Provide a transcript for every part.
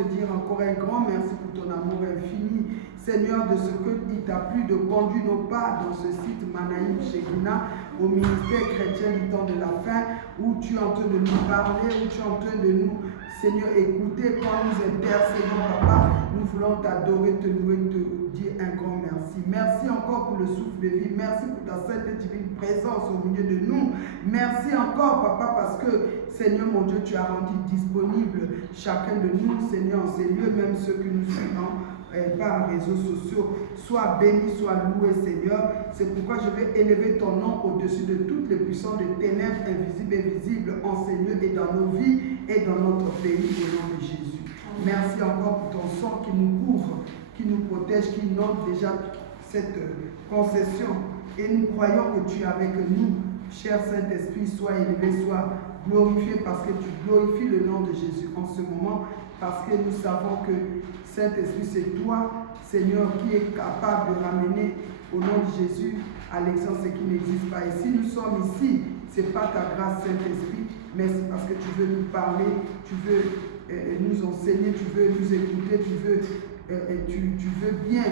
te dire encore un grand merci pour ton amour infini. Seigneur, de ce qu'il t'a plu de conduire nos pas dans ce site Manaïm Shekinah, au ministère chrétien du temps de la fin, où tu es en train de nous parler, où tu es en train de nous, Seigneur, écouter quand nous intercédons, Papa. Nous voulons t'adorer, te louer, te dire un grand merci. Merci encore pour le souffle de vie. Merci pour ta sainte et divine présence au milieu de nous. Merci encore, Papa, parce que, Seigneur mon Dieu, tu as rendu disponible chacun de nous, Seigneur, en ces lieux, même ceux que nous suivons par les réseaux sociaux. Sois béni, sois loué, Seigneur. C'est pourquoi je vais élever ton nom au-dessus de toutes les puissances de ténèbres invisibles et visibles en ces lieux et dans nos vies et dans notre pays, au nom de Jésus. Merci encore pour ton sang qui nous couvre, qui nous protège, qui inonde déjà cette concession. Et nous croyons que tu es avec nous. Cher Saint-Esprit, sois élevé, sois glorifié parce que tu glorifies le nom de Jésus en ce moment. Parce que nous savons que Saint-Esprit, c'est toi, Seigneur, qui est capable de ramener au nom de Jésus à l'excellence ce qui n'existe pas. Et si nous sommes ici, ce n'est pas ta grâce, Saint-Esprit, mais c'est parce que tu veux nous parler, tu veux nous enseigner, tu veux nous écouter, tu veux bien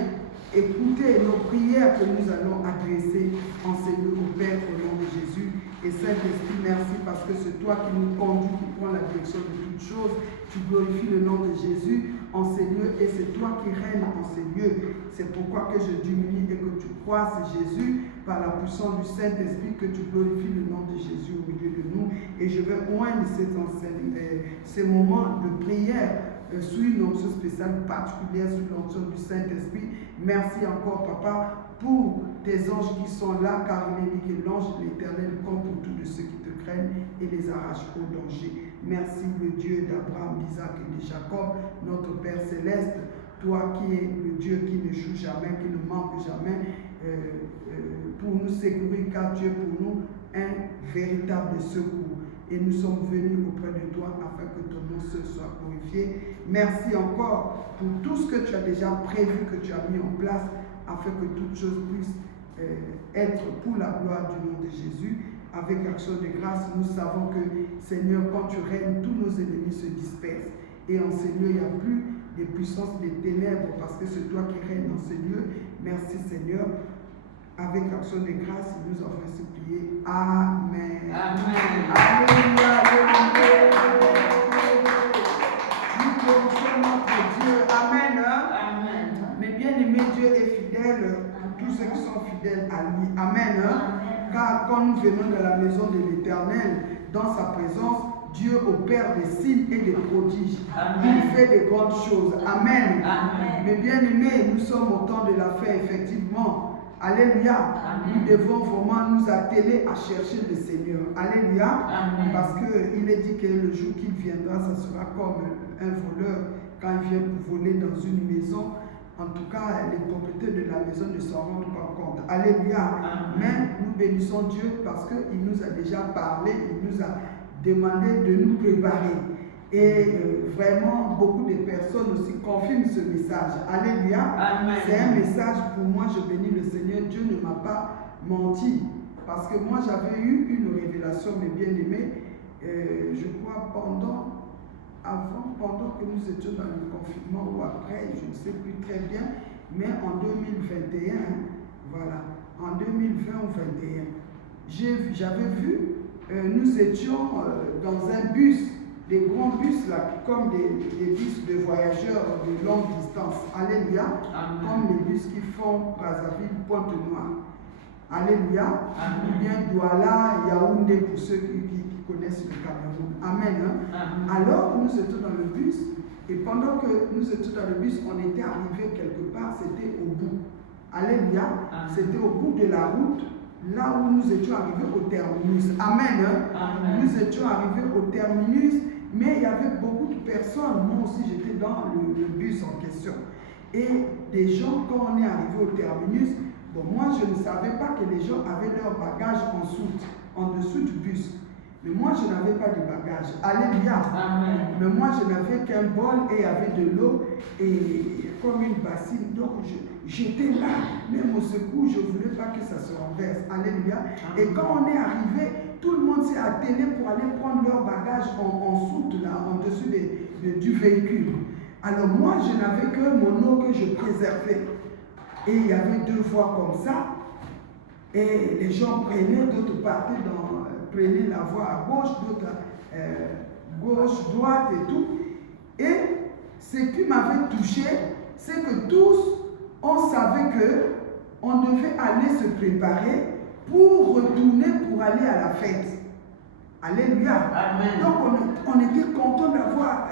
écouter nos prières que nous allons adresser en ces lieux au Père au nom de Jésus. Et Saint-Esprit, merci parce que c'est toi qui nous conduis, qui prends la direction de toutes choses. Tu glorifies le nom de Jésus en ces lieux et c'est toi qui règnes en ces lieux. C'est pourquoi que je diminue et que tu croisses Jésus par la puissance du Saint-Esprit, que tu glorifies le nom de Jésus au milieu de nous. Et je vais oindre ces moments de prière sous une onction spéciale particulière, sous l'onction du Saint-Esprit. Merci encore, Papa, pour tes anges qui sont là, car il est dit que l'ange de l'Éternel compte pour tous de ceux qui te craignent et les arrache au danger. Merci, le Dieu d'Abraham, d'Isaac et de Jacob, notre Père céleste, toi qui es le Dieu qui n'échoue jamais, qui ne manque jamais, pour nous secourir, car tu es pour nous un véritable secours. Et nous sommes venus auprès de toi afin que ton nom seul soit glorifié. Merci encore pour tout ce que tu as déjà prévu, que tu as mis en place, afin que toutes choses puissent être pour la gloire du nom de Jésus. Avec action de grâce, nous savons que, Seigneur, quand tu règnes, tous nos ennemis se dispersent. Et en ces lieux, il n'y a plus de puissance des ténèbres, parce que c'est toi qui règnes dans ces lieux. Merci, Seigneur. Avec action de grâce, nous avons supplié. Amen. Amen. Alléluia. Nous glorifions notre Dieu. Amen. Amen. Mais bien aimé, Dieu est fidèle pour tous ceux qui sont fidèles à lui. Amen. Amen. Car quand nous venons de la maison de l'Éternel, dans sa présence, Dieu opère des signes et des prodiges. Amen. Il fait des grandes choses. Amen. Amen. Mais bien aimé, nous sommes au temps de la fin, effectivement. Alléluia. Amen. Nous devons vraiment nous atteler à chercher le Seigneur. Alléluia. Amen. Parce qu'il est dit que le jour qu'il viendra, ça sera comme un voleur quand il vient pour voler dans une maison. En tout cas, les propriétaires de la maison ne s'en rendent pas compte. Alléluia. Amen. Mais nous bénissons Dieu parce qu'il nous a déjà parlé, il nous a demandé de nous préparer. Et vraiment, beaucoup de personnes aussi confirment ce message. Alléluia. Amen. C'est un message pour moi, je bénis le Seigneur. Dieu ne m'a pas menti. Parce que moi, j'avais eu une révélation, mes bien-aimés, je crois pendant que nous étions dans le confinement ou après, je ne sais plus très bien, mais en 2021, voilà, en 2020 ou 2021, j'avais vu, nous étions dans un bus, des grands bus là, comme des bus de voyageurs de longue distance. Alléluia. Amen. Comme les bus qui font Brazzaville, Pointe-Noire. Alléluia. Amen. Ou bien Douala, Yaoundé pour ceux qui connaissent le Cameroun. Amen. Amen. Alors nous étions dans le bus et pendant que nous étions dans le bus, on était arrivé quelque part, c'était au bout. Alléluia. C'était au bout de la route. Là où nous étions arrivés au terminus. Amen. Amen. Nous étions arrivés au terminus, mais il y avait beaucoup de personnes. Moi aussi, j'étais dans le bus en question. Et des gens, quand on est arrivé au terminus, bon, moi, je ne savais pas que les gens avaient leur bagage en dessous du bus. Mais moi, je n'avais pas de bagage. Alléluia. Amen. Mais moi, je n'avais qu'un bol et il y avait de l'eau et comme une bassine. Donc, j'étais là, même au secours, je ne voulais pas que ça se renverse. Alléluia. Amen. Et quand on est arrivé, tout le monde s'est attelé pour aller prendre leur bagage en soute, là, en dessous du véhicule. Alors moi, je n'avais que mon eau que je préservais. Et il y avait 2 voies comme ça. Et les gens prenaient, d'autres partaient prenaient la voie à gauche, d'autres gauche, droite et tout. Et ce qui m'avait touché, c'est que tous, on savait que on devait aller se préparer pour retourner pour aller à la fête. Alléluia. Amen. Donc on était content d'avoir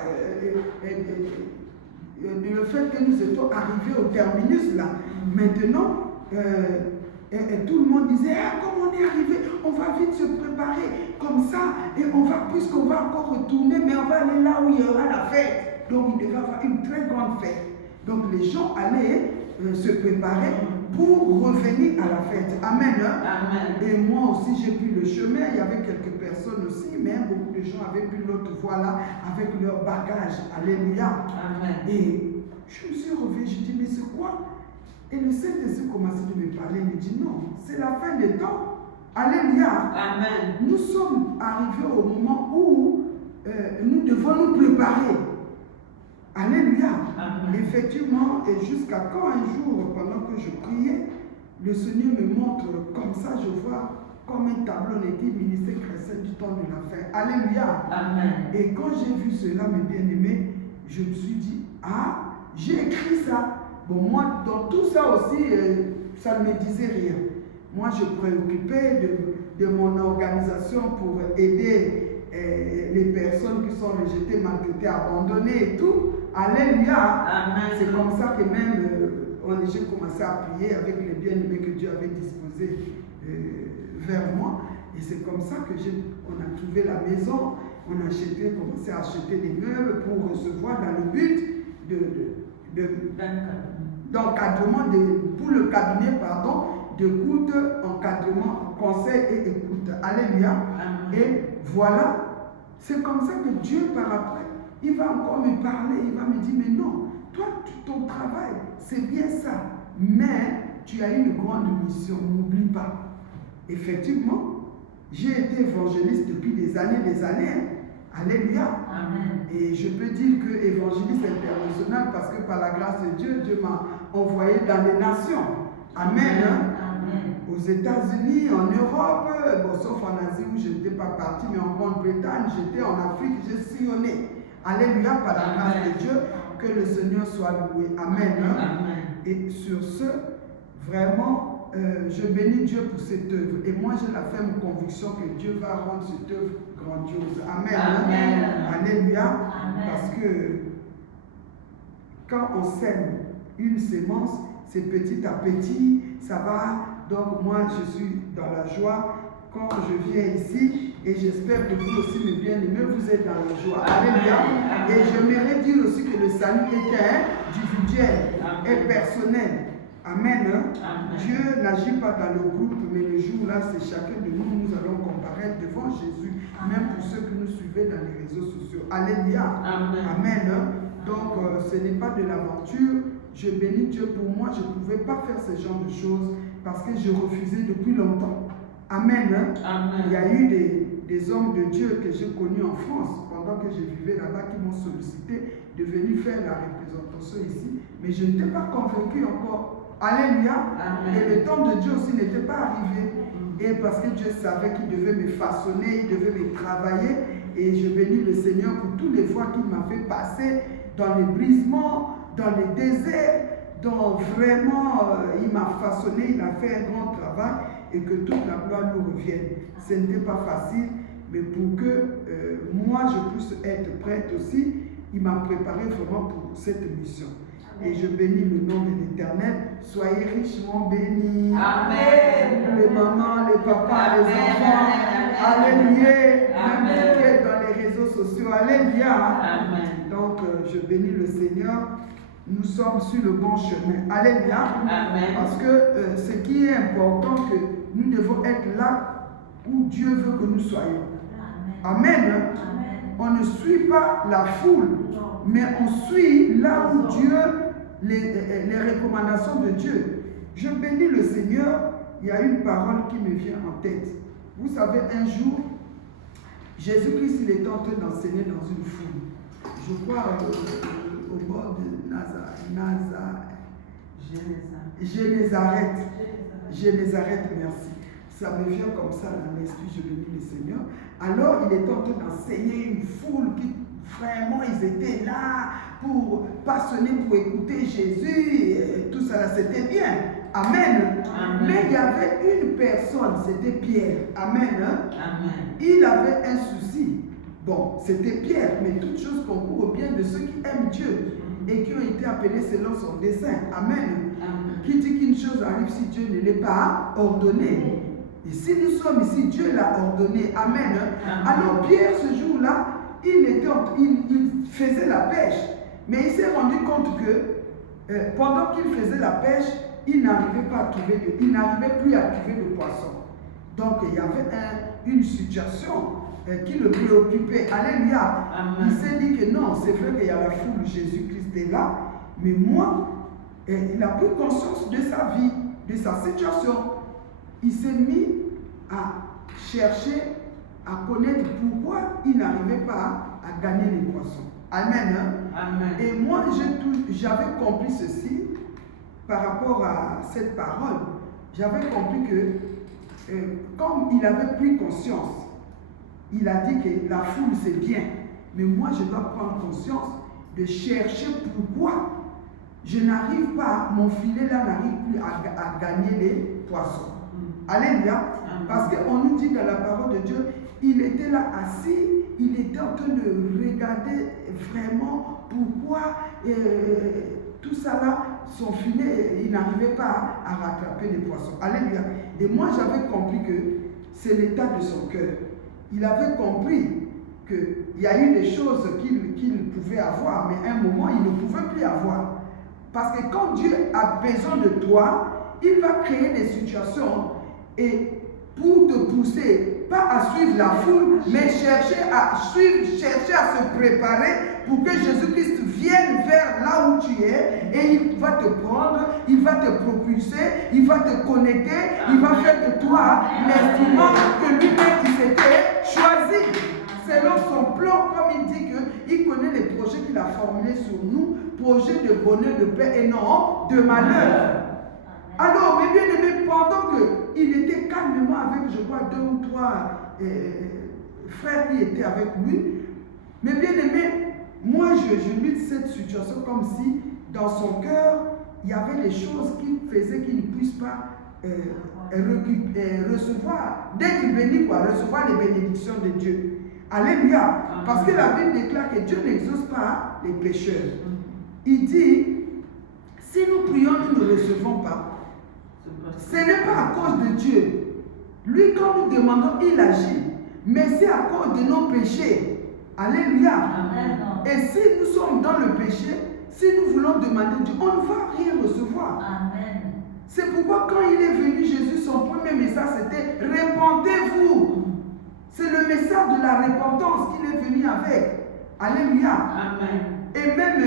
le fait que nous étions arrivés au terminus là. Maintenant, tout le monde disait, ah, comme on est arrivé, on va vite se préparer comme ça, et puisqu'on va encore retourner, mais on va aller là où il y aura la fête. Donc il devait y avoir une très grande fête. Donc les gens allaient se préparer pour revenir à la fête. Amen. Hein? Amen. Et moi aussi j'ai pris le chemin. Il y avait quelques personnes aussi, mais beaucoup de gens avaient pris l'autre voie là avec leur bagage. Alléluia. Amen. Et je me suis revenu, je dis, mais c'est quoi? Et le Saint-Esprit commençait de me parler. Il me dit, non, c'est la fin des temps. Alléluia. Amen. Nous sommes arrivés au moment où nous devons nous préparer. Alléluia. Amen. Effectivement, et jusqu'à quand un jour, pendant que je priais, le Seigneur me montre comme ça, je vois comme un tableau, on dit ministère chrétien du temps de la fin. Alléluia. Amen. Et quand j'ai vu cela, mes bien-aimés, je me suis dit, ah, j'ai écrit ça. Bon, moi, dans tout ça aussi, ça ne me disait rien. Moi, je préoccupais de mon organisation pour aider les personnes qui sont rejetées, maltraitées, abandonnées et tout. Alléluia. Amen. C'est comme ça que même j'ai commencé à prier avec les bien-aimés que Dieu avait disposés vers moi. Et c'est comme ça que on a trouvé la maison, on a commencé à acheter des meubles pour recevoir dans le but d'encadrement, pour le cabinet, pardon, d'écoute, encadrement, conseil et écoute. Alléluia. Amen. Et voilà, c'est comme ça que Dieu, par après, il va encore me parler, il va me dire, mais non, toi, ton travail, c'est bien ça, mais tu as une grande mission, n'oublie pas. Effectivement, j'ai été évangéliste depuis des années. Alléluia. Amen. Et je peux dire que évangéliste international parce que par la grâce de Dieu, Dieu m'a envoyé dans les nations. Amen. Amen. Aux États-Unis, en Europe, bon, sauf en Asie où je n'étais pas partie, mais en Grande-Bretagne, j'étais en Afrique, j'ai sillonné. Alléluia, par la grâce de Dieu, que le Seigneur soit loué. Amen. Amen. Et sur ce, vraiment, je bénis Dieu pour cette œuvre. Et moi, j'ai la ferme conviction que Dieu va rendre cette œuvre grandiose. Amen. Amen. Alléluia. Amen. Parce que quand on sème une sémence, c'est petit à petit, ça va. Donc moi, je suis dans la joie quand je viens ici et j'espère que vous aussi, mes bien-aimés, vous êtes dans la joie. Alléluia. Et j'aimerais dire aussi que le salut est individuel et personnel. Amen. Amen. Dieu n'agit pas dans le groupe, mais le jour-là, c'est chacun de nous allons comparaître devant Jésus, même pour ceux que nous suivons dans les réseaux sociaux. Alléluia. Amen. Amen. Donc, ce n'est pas de l'aventure. Je bénis Dieu pour moi. Je ne pouvais pas faire ce genre de choses parce que je refusais depuis longtemps. Amen. Amen. Il y a eu des hommes de Dieu que j'ai connus en France pendant que je vivais là-bas qui m'ont sollicité de venir faire la représentation ici, mais je n'étais pas convaincu encore. Alléluia. Amen. Et le temps de Dieu aussi n'était pas arrivé. Et parce que Dieu savait qu'il devait me façonner, il devait me travailler. Et je bénis le Seigneur pour tous les fois qu'il m'a fait passer dans les brisements, dans les déserts. Donc vraiment, il m'a façonné, il a fait un grand travail et que toute la gloire nous revienne. Ce n'était pas facile, mais pour que moi je puisse être prête aussi, il m'a préparé vraiment pour cette mission. Et je bénis le nom de l'Éternel. Soyez richement bénis. Amen. Les mamans, les papas, Amen. Les enfants. Alléluia. Même qui est dans les réseaux sociaux. Alléluia. Amen. Donc, je bénis le Seigneur. Nous sommes sur le bon chemin. Alléluia. Amen. Parce que ce qui est important, que nous devons être là où Dieu veut que nous soyons. Amen. Amen. On ne suit pas la foule, mais on suit là où Dieu, les recommandations de Dieu. Je bénis le Seigneur. Il y a une parole qui me vient en tête. Vous savez, un jour, Jésus-Christ, il était en train d'enseigner dans une foule. Je crois au bord Génézareth. Génézareth, merci. Ça me vient comme ça dans l'esprit, je bénis le Seigneur. Alors, il était en train d'enseigner une foule qui, vraiment, ils étaient là pour passionner, pour écouter Jésus, et tout ça, c'était bien. Amen. Amen. Mais il y avait une personne, c'était Pierre. Amen. Amen. Il avait un souci. Bon, c'était Pierre, mais toute chose concourt au bien de ceux qui aiment Dieu et qui ont été appelés selon son dessein. Amen. Amen. Qui dit qu'une chose arrive si Dieu ne l'est pas ordonné. Et si nous sommes ici, Dieu l'a ordonné. Amen. Amen. Alors Pierre, ce jour-là, il faisait la pêche. Mais il s'est rendu compte que pendant qu'il faisait la pêche, il n'arrivait pas à trouver il n'arrivait plus à trouver de poisson. Donc il y avait une situation qui le préoccupait. Alléluia. Amen. Il s'est dit que non, c'est vrai qu'il y a la foule, Jésus-Christ est là, mais moi, il a pris conscience de sa vie, de sa situation. Il s'est mis à chercher, à connaître pourquoi il n'arrivait pas à gagner les poissons. Amen. Amen. Et moi, j'avais compris ceci par rapport à cette parole. J'avais compris que, comme il avait pris conscience, il a dit que la foule c'est bien, mais moi je dois prendre conscience de chercher pourquoi je n'arrive pas, mon filet là n'arrive plus à gagner les poissons. Alléluia. Parce qu'on nous dit dans la parole de Dieu, il était là assis, il était en train de regarder vraiment pourquoi tout ça là, son filet, il n'arrivait pas à rattraper les poissons. Alléluia. Et moi j'avais compris que c'est l'état de son cœur. Il avait compris qu'il y a eu des choses qu'il pouvait avoir, mais à un moment, il ne pouvait plus avoir. Parce que quand Dieu a besoin de toi, il va créer des situations et pour te pousser, pas à suivre la foule, mais chercher à se préparer pour que Jésus-Christ vienne vers là où tu es et il va te prendre, il va te propulser, il va te connecter, il va faire de toi l'instrument que lui-même il s'était choisi. Selon son plan, comme il dit qu'il connaît les projets qu'il a formulés sur nous, projets de bonheur, de paix et non de malheur. Alors, mes bien-aimés, pendant qu'il était calmement avec, je crois, 2 ou 3 frères qui étaient avec lui, mes bien-aimés, moi, je lis cette situation comme si, dans son cœur, il y avait des choses qui faisaient qu'il ne puisse pas recevoir, d'être béni, recevoir les bénédictions de Dieu. Alléluia. Parce que la Bible déclare que Dieu n'exauce pas les pécheurs. Il dit, si nous prions, nous ne recevons pas. Ce n'est pas à cause de Dieu. Lui, quand nous demandons, il agit. Mais c'est à cause de nos péchés. Alléluia. Amen. Et si nous sommes dans le péché, si nous voulons demander Dieu, on ne va rien recevoir. Amen. C'est pourquoi quand il est venu, Jésus, son premier message, c'était « Répentez-vous ». C'est le message de la repentance qu'il est venu avec. Alléluia. Amen. Et même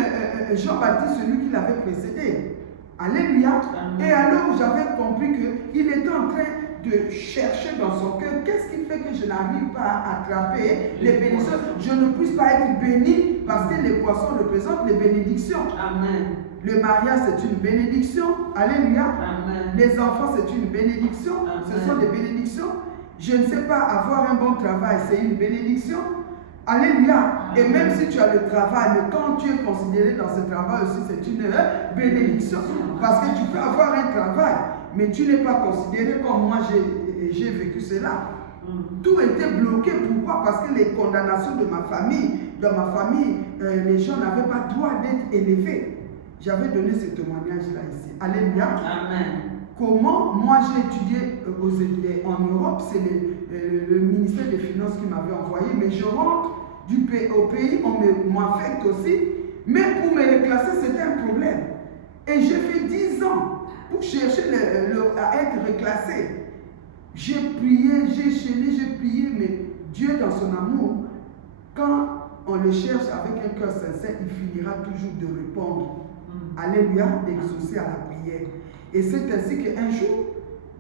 Jean-Baptiste, celui qui l'avait précédé. Alléluia. Amen. Et alors j'avais compris qu'il était en train de chercher dans son cœur qu'est-ce qui fait que je n'arrive pas à attraper les bénédictions. Je ne puisse pas être béni parce que les poissons représentent les bénédictions. Amen. Le mariage c'est une bénédiction. Alléluia. Amen. Les enfants c'est une bénédiction. Amen. Ce sont des bénédictions. Je ne sais pas, avoir un bon travail, c'est une bénédiction. Alléluia. Et même si tu as le travail, mais quand tu es considéré dans ce travail aussi, c'est une bénédiction. Parce que tu peux avoir un travail, mais tu n'es pas considéré comme moi j'ai vécu cela. Tout était bloqué. Pourquoi? Parce que les condamnations de ma famille, dans ma famille, les gens n'avaient pas droit d'être élevés. J'avais donné ce témoignage-là ici. Alléluia. Amen. Comment moi j'ai étudié en Europe, c'est le ministère des Finances qui m'avait envoyé, mais je rentre au pays, on m'affecte aussi, mais pour me reclasser c'était un problème. Et j'ai fait 10 ans pour chercher à être reclassé. J'ai prié, j'ai chaîné, j'ai prié, mais Dieu dans son amour, quand on le cherche avec un cœur sincère, il finira toujours de répondre. Alléluia, d'exaucer à la prière. Et c'est ainsi qu'un jour,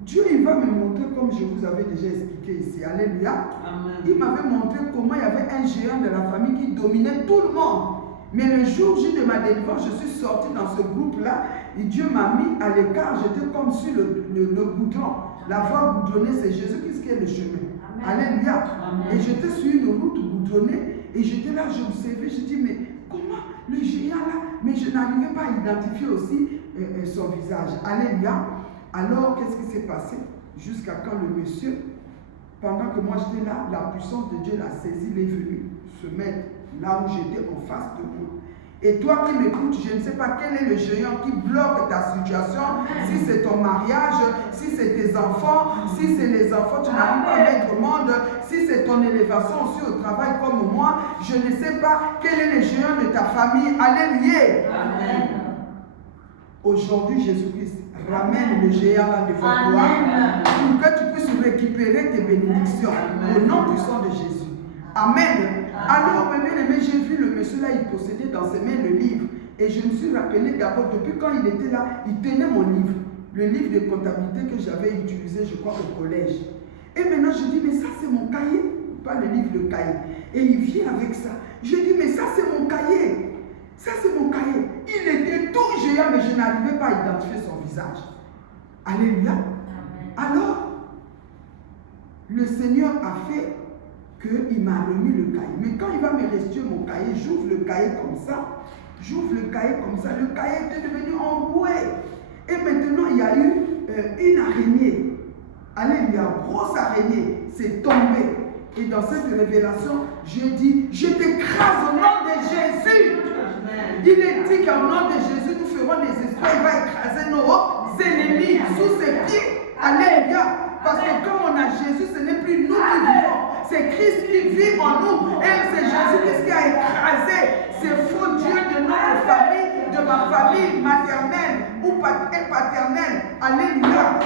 Dieu il va me montrer, comme je vous avais déjà expliqué ici, alléluia. Amen. Il m'avait montré comment il y avait un géant de la famille qui dominait tout le monde. Mais le jour J de ma délivrance, je suis sorti dans ce groupe-là et Dieu m'a mis à l'écart. J'étais comme sur le goudron. La voie goudronnée, c'est Jésus-Christ qui est le chemin. Amen. Alléluia. Et j'étais sur une route goudronnée et j'étais là, je me servais, je dis, mais comment le géant là? Mais je n'arrivais pas à identifier aussi son visage. Alléluia. Alors, qu'est-ce qui s'est passé? Jusqu'à quand le monsieur, pendant que moi j'étais là, la puissance de Dieu l'a saisi, il est venu se mettre là où j'étais en face de moi. Et toi qui m'écoutes, je ne sais pas quel est le géant qui bloque ta situation. Amen. Si c'est ton mariage, si c'est tes enfants, si c'est les enfants, tu n'arrives pas à mettre au monde, si c'est ton élévation aussi au travail comme moi, je ne sais pas quel est le géant de ta famille. Alléluia. Amen. Aujourd'hui, Jésus-Christ ramène le géant là devant toi pour que tu puisses récupérer tes bénédictions. Amen. Au nom puissant de Jésus. Amen. Alors, mes bien-aimés, j'ai vu le monsieur là, il possédait dans ses mains le livre. Et je me suis rappelé d'abord, depuis quand il était là, il tenait mon livre. Le livre de comptabilité que j'avais utilisé, je crois, au collège. Et maintenant, je dis, mais ça, c'est mon cahier. Pas le livre, le cahier. Et il vient avec ça. Je dis, mais ça, c'est mon cahier. Ça, c'est mon cahier. Il était tout géant, mais je n'arrivais pas à identifier son visage. Alléluia. Alors, le Seigneur a fait qu'il m'a remis le cahier. Mais quand il va me restituer mon cahier, j'ouvre le cahier comme ça. J'ouvre le cahier comme ça. Le cahier était devenu enroué. Et maintenant, il y a eu une araignée. Alléluia, grosse araignée. C'est tombé. Et dans cette révélation, je dis, je t'écrase au nom de Jésus. Il est dit qu'au nom de Jésus, nous ferons des espoirs. Il va écraser nos ennemis sous ses pieds. Alléluia. Parce que comme on a Jésus, ce n'est plus nous qui vivons. C'est Christ qui vit en nous. Et c'est Jésus qui a écrasé ces faux dieux de notre famille, de ma famille maternelle ou paternelle. Alléluia.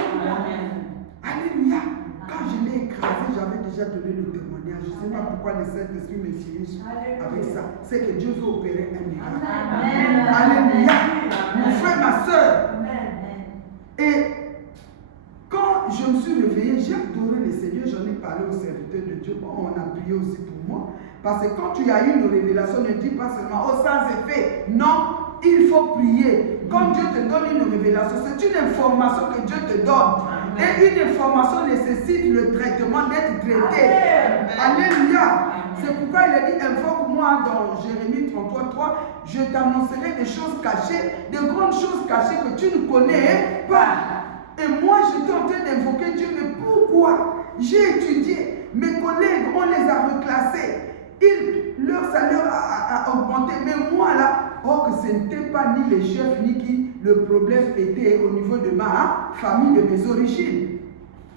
Alléluia. Quand je l'ai écrasé, j'avais déjà donné le témoignage. Je ne sais pas pourquoi le Saint-Esprit me dirige avec ça. C'est que Dieu veut opérer un miracle. Alléluia. Mon frère, ma soeur. Et quand je me suis réveillée, j'ai adoré le Seigneur, j'en ai parlé aux serviteurs de Dieu. On a prié aussi pour moi. Parce que quand tu as eu une révélation, ne dis pas seulement, oh, sans effet. Non, il faut prier. Quand Dieu te donne une révélation, c'est une information que Dieu te donne. Et une information nécessite le traitement, d'être traité. Alléluia. C'est pourquoi il a dit, invoque-moi dans Jérémie 33:3, je t'annoncerai des choses cachées, de grandes choses cachées que tu ne connais pas. Et moi, j'étais en train d'invoquer Dieu, mais pourquoi? J'ai étudié, mes collègues, on les a reclassés. Leur salaire a augmenté, mais moi là, or que ce n'était pas ni les chefs, ni qui, le problème était au niveau de ma famille, de mes origines.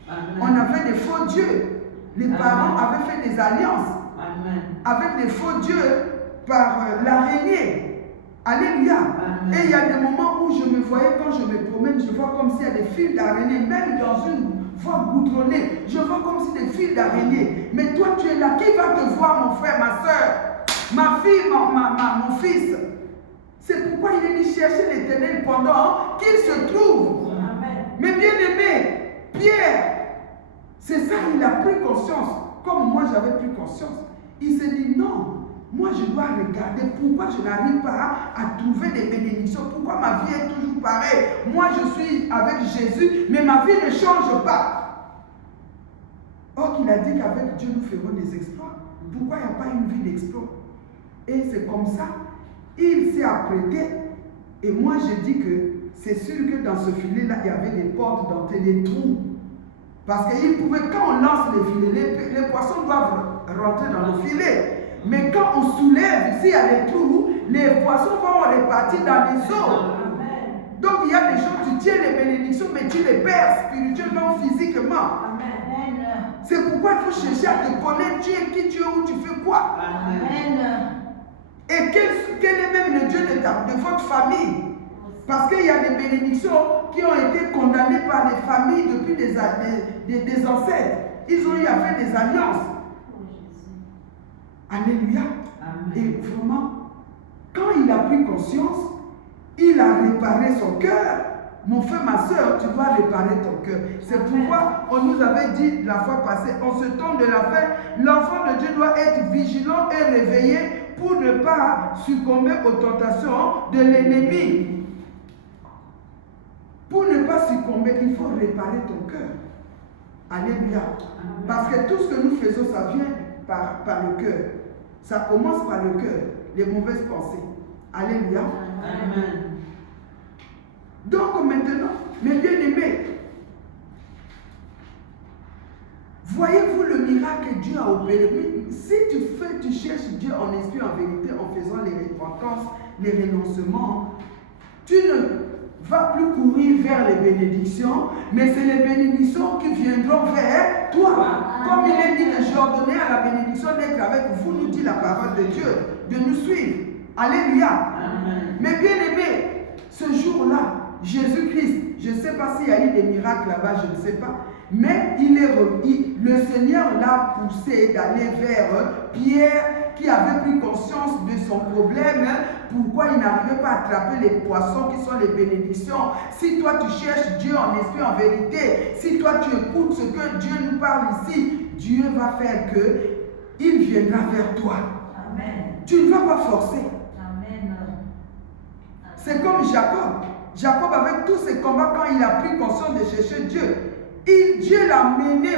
Amen. On avait des faux dieux. Les parents avaient fait des alliances avec des faux dieux par l'araignée. Alléluia. Et il y a des moments où je me voyais, quand je me promène, je vois comme s'il y a des fils d'araignée, même dans une voie goudronnée, je vois comme si des fils d'araignée. Mais toi, tu es là. Qui va te voir, mon frère, ma soeur, ma fille, mon fils? C'est pourquoi il est dit chercher l'Éternel pendant qu'il se trouve. Amen. Mais bien aimé, Pierre, c'est ça, il a pris conscience. Comme moi, j'avais pris conscience. Il s'est dit non. Moi, je dois regarder pourquoi je n'arrive pas à trouver des bénédictions. Pourquoi ma vie est toujours pareille. Moi, je suis avec Jésus, mais ma vie ne change pas. Or, il a dit qu'avec Dieu, nous ferons des exploits. Pourquoi il n'y a pas une vie d'exploit? Et c'est comme ça. Il s'est apprêté. Et moi, je dis que c'est sûr que dans ce filet-là, il y avait des portes d'entrée, des trous. Parce qu'il pouvait, quand on lance les filets, les poissons doivent rentrer dans le filet. Mais quand on soulève, s'il y a des trous, les poissons vont répartir dans les eaux. Amen. Donc il y a des gens, tu tiens les bénédictions, mais tu les perds spirituellement, physiquement. Amen. C'est pourquoi il faut chercher à te connaître, tu es qui tu es, où tu fais quoi. Amen. Et quel est même le Dieu de votre famille? Parce qu'il y a des bénédictions qui ont été condamnées par les familles depuis des ancêtres. Ils ont eu à faire des alliances. Alléluia. Amen. Et vraiment, quand il a pris conscience, il a réparé son cœur. Mon frère, ma soeur, tu dois réparer ton cœur. C'est pourquoi on nous avait dit la fois passée, en ce temps de la fin, l'enfant de Dieu doit être vigilant et réveillé pour ne pas succomber aux tentations de l'ennemi. Pour ne pas succomber, il faut réparer ton cœur. Alléluia. Parce que tout ce que nous faisons, ça vient par le cœur. Ça commence par le cœur, les mauvaises pensées. Alléluia. Amen. Donc maintenant, mes bien-aimés, voyez-vous le miracle que Dieu a opéré? Si tu cherches Dieu en esprit, en vérité, en faisant les repentance, les renoncements, tu ne vas plus courir vers les bénédictions, mais c'est les bénédictions qui viendront vers toi. Comme il est dit que j'ai ordonné à la bénédiction d'être avec vous, nous dit la parole de Dieu, de nous suivre. Alléluia. Amen. Mais bien aimé, ce jour-là, Jésus-Christ, je ne sais pas s'il y a eu des miracles là-bas, je ne sais pas, mais le Seigneur l'a poussé d'aller vers Pierre qui avait pris conscience de son problème, pourquoi il n'arrivait pas à attraper les poissons qui sont les bénédictions. Si toi tu cherches Dieu en esprit, en vérité, si toi tu écoutes ce que Dieu nous parle ici, Dieu va faire que il viendra vers toi. Amen. Tu ne vas pas forcer. Amen. C'est comme Jacob. Jacob, avec tous ses combats, quand il a pris conscience de chercher Dieu, Dieu l'a mené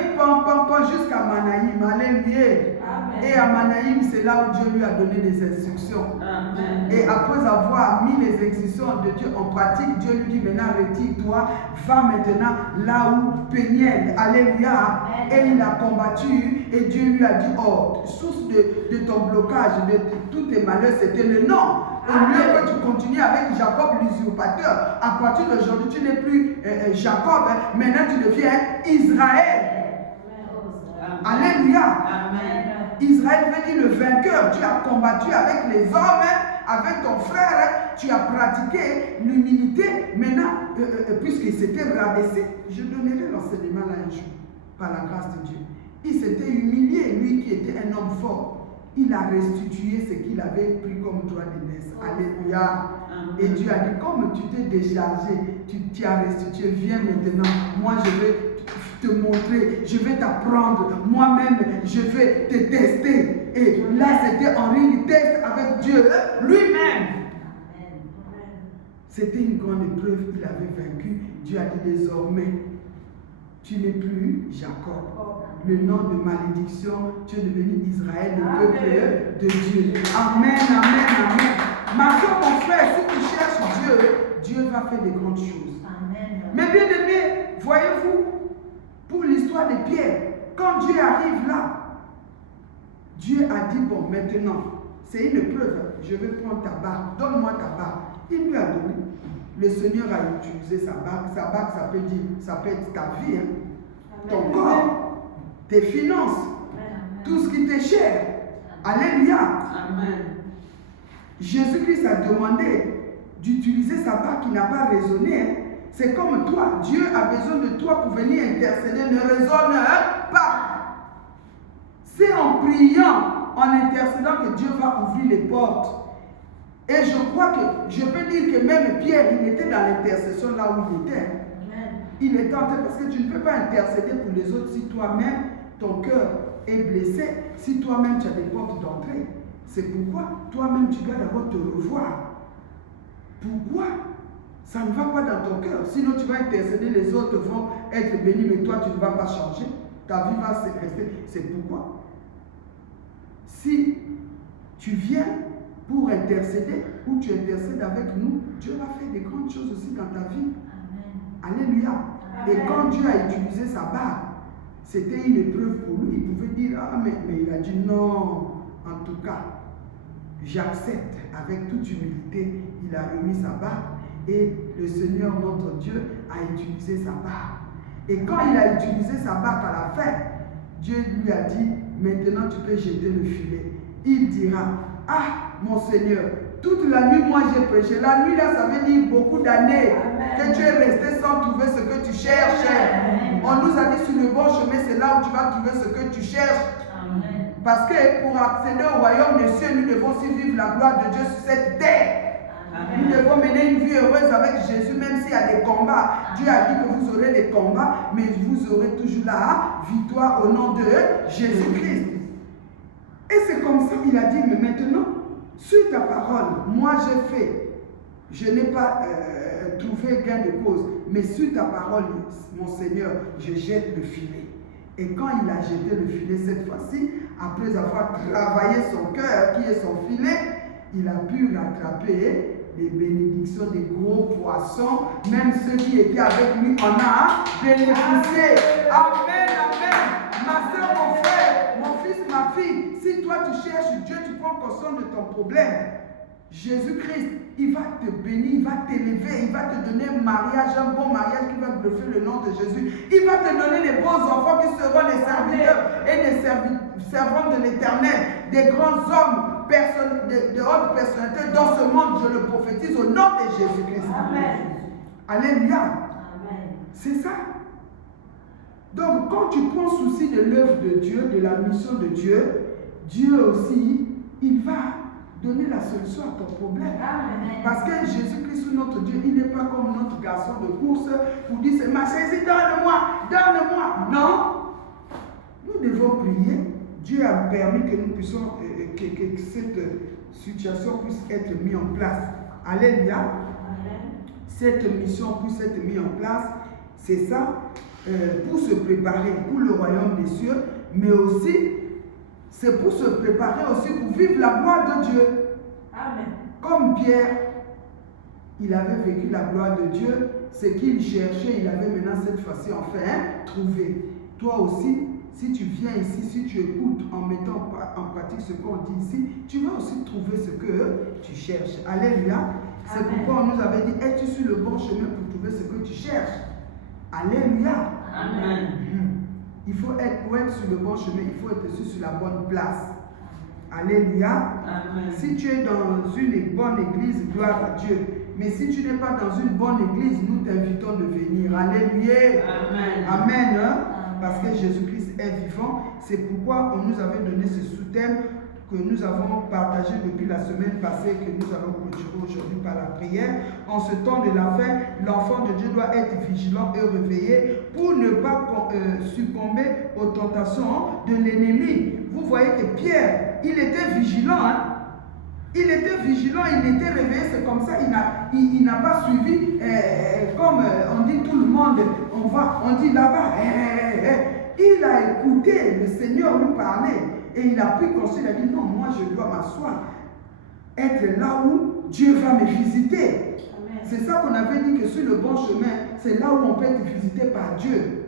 jusqu'à Manaïm. Alléluia. Et à Manaïm, c'est là où Dieu lui a donné des instructions. Amen. Et après avoir mis les instructions de Dieu en pratique, Dieu lui dit maintenant retire-toi, va maintenant là où Péniel. Alléluia. Et il a combattu et Dieu lui a dit, oh, source de ton blocage, de tous tes malheurs, c'était le nom. Au lieu que tu continues avec Jacob l'usurpateur, à partir d'aujourd'hui, tu n'es plus Jacob, maintenant tu deviens Israël. Alléluia. Amen. Israël veut dire le vainqueur. Tu as combattu avec les hommes, avec ton frère, tu as pratiqué l'humilité. Maintenant, puisqu'il s'était rabaissé, je donnerai l'enseignement là un jour, par la grâce de Dieu. Il s'était humilié, lui qui était un homme fort. Il a restitué ce qu'il avait pris comme droit d'aînesse. Alléluia. Et Dieu a dit, comme tu t'es déchargé, tu as restitué, viens maintenant, moi je vais te montrer, je vais t'apprendre, moi-même je vais te tester. Et là c'était en réalité test avec Dieu lui-même. C'était une grande épreuve, il avait vaincu. Dieu a dit désormais, tu n'es plus Jacob. Le nom de malédiction, tu es devenu Israël, le peuple de Dieu. Amen, amen, amen. Ma soeur, mon frère, si tu cherches Dieu, Dieu va faire des grandes choses. Amen. Mais bien aimé, voyez-vous, pour l'histoire de Pierre, quand Dieu arrive là, Dieu a dit, bon, maintenant, c'est une épreuve, je vais prendre ta barque, donne-moi ta barque. Il lui a donné. Le Seigneur a utilisé sa barque, ça peut dire, ça peut être ta vie, hein, ton corps, tes finances, tout ce qui t'est cher. Alléluia. Amen. Jésus-Christ a demandé d'utiliser sa barque qui n'a pas raisonné. Hein. C'est comme toi, Dieu a besoin de toi pour venir intercéder, ne raisonne pas. C'est en priant, en intercédant que Dieu va ouvrir les portes. Et je crois que, je peux dire que même Pierre, il était dans l'intercession là où il était. Il est tenté parce que tu ne peux pas intercéder pour les autres si toi-même, ton cœur est blessé, si toi-même tu as des portes d'entrée. C'est pourquoi toi-même tu dois d'abord te revoir. Pourquoi? Ça ne va pas dans ton cœur. Sinon tu vas intercéder, les autres vont être bénis, mais toi tu ne vas pas changer. Ta vie va se rester. C'est pourquoi. Si tu viens pour intercéder, ou tu intercèdes avec nous, Dieu va faire des grandes choses aussi dans ta vie. Amen. Alléluia. Amen. Et quand Dieu a utilisé sa barque, c'était une épreuve pour lui. Il pouvait dire, ah mais il a dit non, en tout cas, j'accepte avec toute humilité. Il a remis sa barque et le Seigneur notre Dieu a utilisé sa barque. Et quand il a utilisé sa barque à la fin, Dieu lui a dit, maintenant tu peux jeter le filet. Il dira, ah mon Seigneur, toute la nuit moi j'ai prêché. La nuit là ça veut dire beaucoup d'années que tu es resté sans trouver ce que tu cherches. Amen. On nous a dit sur le bon chemin, c'est là où tu vas trouver ce que tu cherches. Amen. Parce que pour accéder au royaume des cieux, nous devons aussi vivre la gloire de Dieu sur cette terre. Amen. Nous devons mener une vie heureuse avec Jésus, même s'il y a des combats. Amen. Dieu a dit que vous aurez des combats, mais vous aurez toujours la victoire au nom de Jésus-Christ. Et c'est comme ça qu'il a dit, mais maintenant, Sur ta parole, moi j'ai fait, je n'ai pas trouvé gain de cause, mais sur ta parole, mon Seigneur, je jette le filet. Et quand il a jeté le filet cette fois-ci, après avoir travaillé son cœur, qui est son filet, il a pu rattraper les bénédictions des gros poissons. Même ceux qui étaient avec lui en a bénéficié. Amen, amen. Ma soeur, mon frère, mon fils, ma fille, si toi tu cherches Dieu, tu prends conscience de ton problème. Jésus-Christ, il va te bénir, il va t'élever, il va te donner un mariage, un bon mariage qui va bluffer le nom de Jésus. Il va te donner des beaux enfants qui seront les serviteurs et les servants de l'Éternel, des grands hommes, de haute personnalité dans ce monde. Je le prophétise au nom de Jésus-Christ. Amen. Alléluia. Amen. C'est ça. Donc, quand tu prends souci de l'œuvre de Dieu, de la mission de Dieu, Dieu aussi, il va donner la solution à ton problème. Amen. Parce que Jésus-Christ, notre Dieu, il n'est pas comme notre garçon de course pour dire, ma chérie, donne-moi, donne-moi. Non. Nous devons prier. Dieu a permis que nous puissions, que cette situation puisse être mise en place. Alléluia. Amen. Cette mission puisse être mise en place. C'est ça, pour se préparer pour le royaume des cieux, mais aussi, c'est pour se préparer aussi pour vivre la gloire de Dieu. Amen. Comme Pierre, il avait vécu la gloire de Dieu, ce qu'il cherchait, il avait maintenant cette fois-ci enfin trouvé. Toi aussi, si tu viens ici, si tu écoutes en mettant en pratique ce qu'on dit ici, tu vas aussi trouver ce que tu cherches. Alléluia. C'est pourquoi on nous avait dit, es-tu sur le bon chemin pour trouver ce que tu cherches? Alléluia. Amen. Il faut être, pour être sur le bon chemin, il faut être sur la bonne place. Alléluia. Amen. Si tu es dans une bonne église, gloire à Dieu. Mais si tu n'es pas dans une bonne église, nous t'invitons de venir. Alléluia. Amen. Amen. Hein? Parce que Jésus-Christ est vivant. C'est pourquoi on nous avait donné ce sous-thème que nous avons partagé depuis la semaine passée, que nous allons clôturer aujourd'hui par la prière. En ce temps de la fin, l'enfant de Dieu doit être vigilant et réveillé pour ne pas succomber aux tentations de l'ennemi. Vous voyez que Pierre, il était vigilant. Hein? Il était vigilant, il était réveillé, c'est comme ça, il n'a pas suivi, comme on dit tout le monde, on dit là-bas, il a écouté le Seigneur lui parler. Et il a pris conscience, il a dit non, moi je dois m'asseoir, être là où Dieu va me visiter. C'est ça qu'on avait dit que sur le bon chemin, c'est là où on peut être visité par Dieu.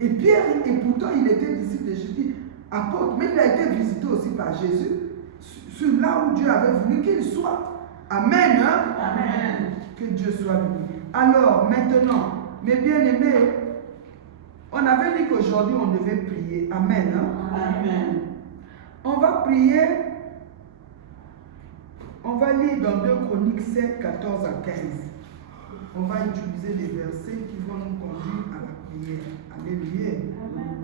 Et Pierre, et pourtant il était disciple de Jésus, apôtre, mais il a été visité aussi par Jésus, sur là où Dieu avait voulu qu'il soit. Amen. Hein? Amen. Que Dieu soit béni. Alors maintenant, mes bien-aimés, on avait dit qu'aujourd'hui on devait prier. Amen. Hein? Amen. On va prier, on va lire dans 2 Chroniques 7, 14 à 15. On va utiliser des versets qui vont nous conduire à la prière. Alléluia. Amen.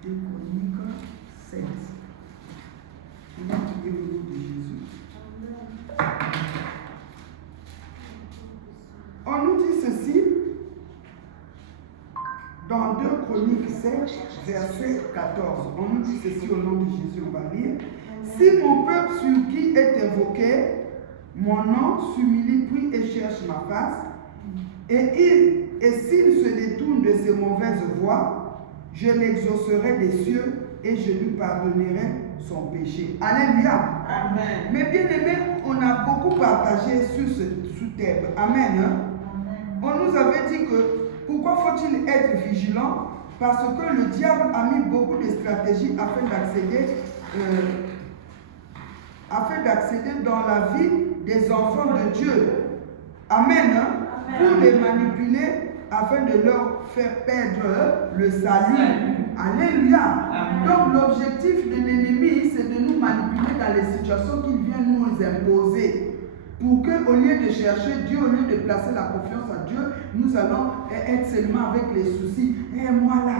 Chroniques 7. On va prier au nom de Jésus. On nous dit ceci dans 2 Chroniques 7, verset 14. On nous dit ceci au nom de Jésus, on va lire. Si mon peuple sur qui est invoqué, mon nom s'humilie, prie et cherche ma face, et s'il se détourne de ses mauvaises voies, je l'exaucerai des cieux et je lui pardonnerai son péché. Alléluia. Amen. Mais bien aimé, on a beaucoup partagé sur ce sous-thème. Amen. Hein? On nous avait dit que pourquoi faut-il être vigilant? Parce que le diable a mis beaucoup de stratégies afin d'accéder dans la vie des enfants de Dieu. Amen. Hein? Pour les manipuler afin de leur faire perdre le salut. Alléluia. Amen. Donc l'objectif de l'ennemi, c'est de nous manipuler dans les situations qu'il vient nous imposer. Pour qu'au lieu de chercher Dieu, au lieu de placer la confiance à Dieu, nous allons être seulement avec les soucis. Moi là,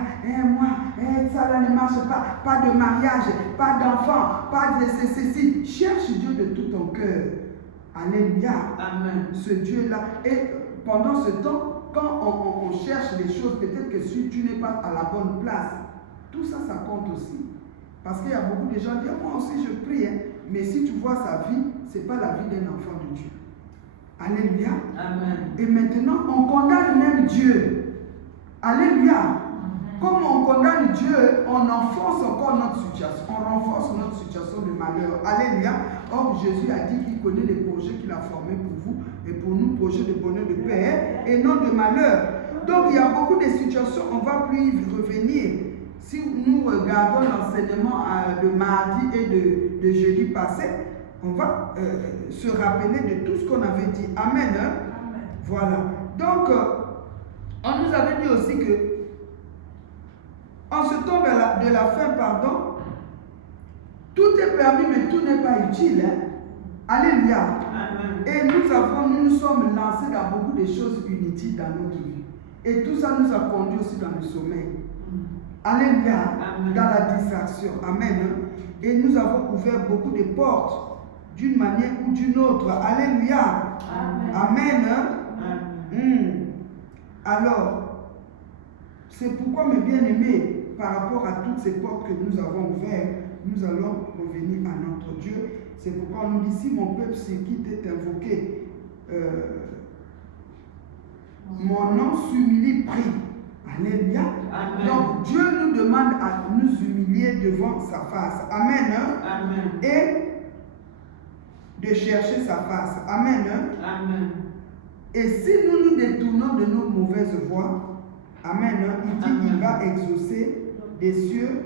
ça là ne marche pas. Pas de mariage, pas d'enfant, pas de ceci. Cherche Dieu de tout ton cœur. Alléluia. Amen. Ce Dieu-là. Et pendant ce temps, quand on cherche les choses, peut-être que si tu n'es pas à la bonne place, tout ça, ça compte aussi. Parce qu'il y a beaucoup de gens qui disent, moi aussi je prie, hein. Mais si tu vois sa vie, ce n'est pas la vie d'un enfant de Dieu. Alléluia. Amen. Et maintenant, on condamne même Dieu. Alléluia. Comme on condamne Dieu, on enfonce encore notre situation, on renforce notre situation de malheur. Alléluia. Or, Jésus a dit qu'il connaît les projets qu'il a formés pour vous et pour nous, projets de bonheur, de paix et non de malheur. Donc, il y a beaucoup de situations, on ne va plus y revenir. Si nous regardons l'enseignement de mardi et de jeudi passé, on va se rappeler de tout ce qu'on avait dit. Amen. Hein? Amen. Voilà. Donc, on nous avait dit aussi que en ce temps de la fin, pardon, tout est permis, mais tout n'est pas utile. Hein? Alléluia. Amen. Et nous sommes lancés dans beaucoup de choses inutiles dans notre vie. Et tout ça nous a conduit aussi dans le sommeil. Alléluia. Amen. Dans la distraction. Amen. Et nous avons ouvert beaucoup de portes d'une manière ou d'une autre. Alléluia. Amen. Amen. Alors, c'est pourquoi, mes bien-aimés, par rapport à toutes ces portes que nous avons ouvertes, nous allons revenir à notre Dieu. C'est pourquoi on nous dit, si mon peuple sur qui t'est invoqué, mon nom s'humilie, prie. Alléluia. Amen. Donc Dieu nous demande à nous humilier devant sa face. Amen. Amen. Et de chercher sa face. Amen. Amen. Et si nous nous détournons de nos mauvaises voies, amen, il dit qu'il va exaucer des cieux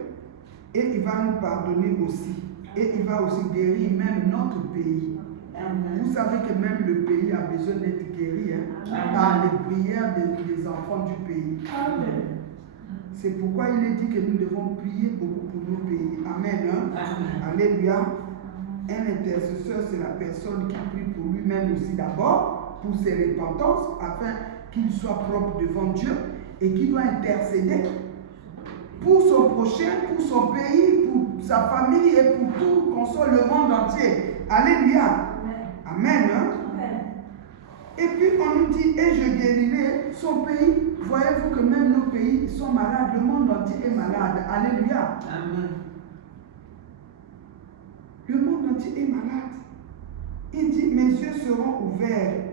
et il va nous pardonner aussi. Et il va aussi guérir même notre pays. Vous savez que même le pays a besoin d'être guéri par les prières des enfants du pays. Amen. C'est pourquoi il est dit que nous devons prier beaucoup pour nos pays. Amen. Amen. Alléluia. Un intercesseur, c'est la personne qui prie pour lui-même aussi d'abord, pour ses repentances, afin qu'il soit propre devant Dieu et qu'il doit intercéder pour son prochain, pour son pays, pour sa famille et pour tout, qu'on soit le monde entier. Alléluia. Amen. Et puis on nous dit, et je guérirai son pays. Voyez-vous que même nos pays sont malades, le monde entier est malade. Alléluia. Amen. Le monde entier est malade. Il dit, mes yeux seront ouverts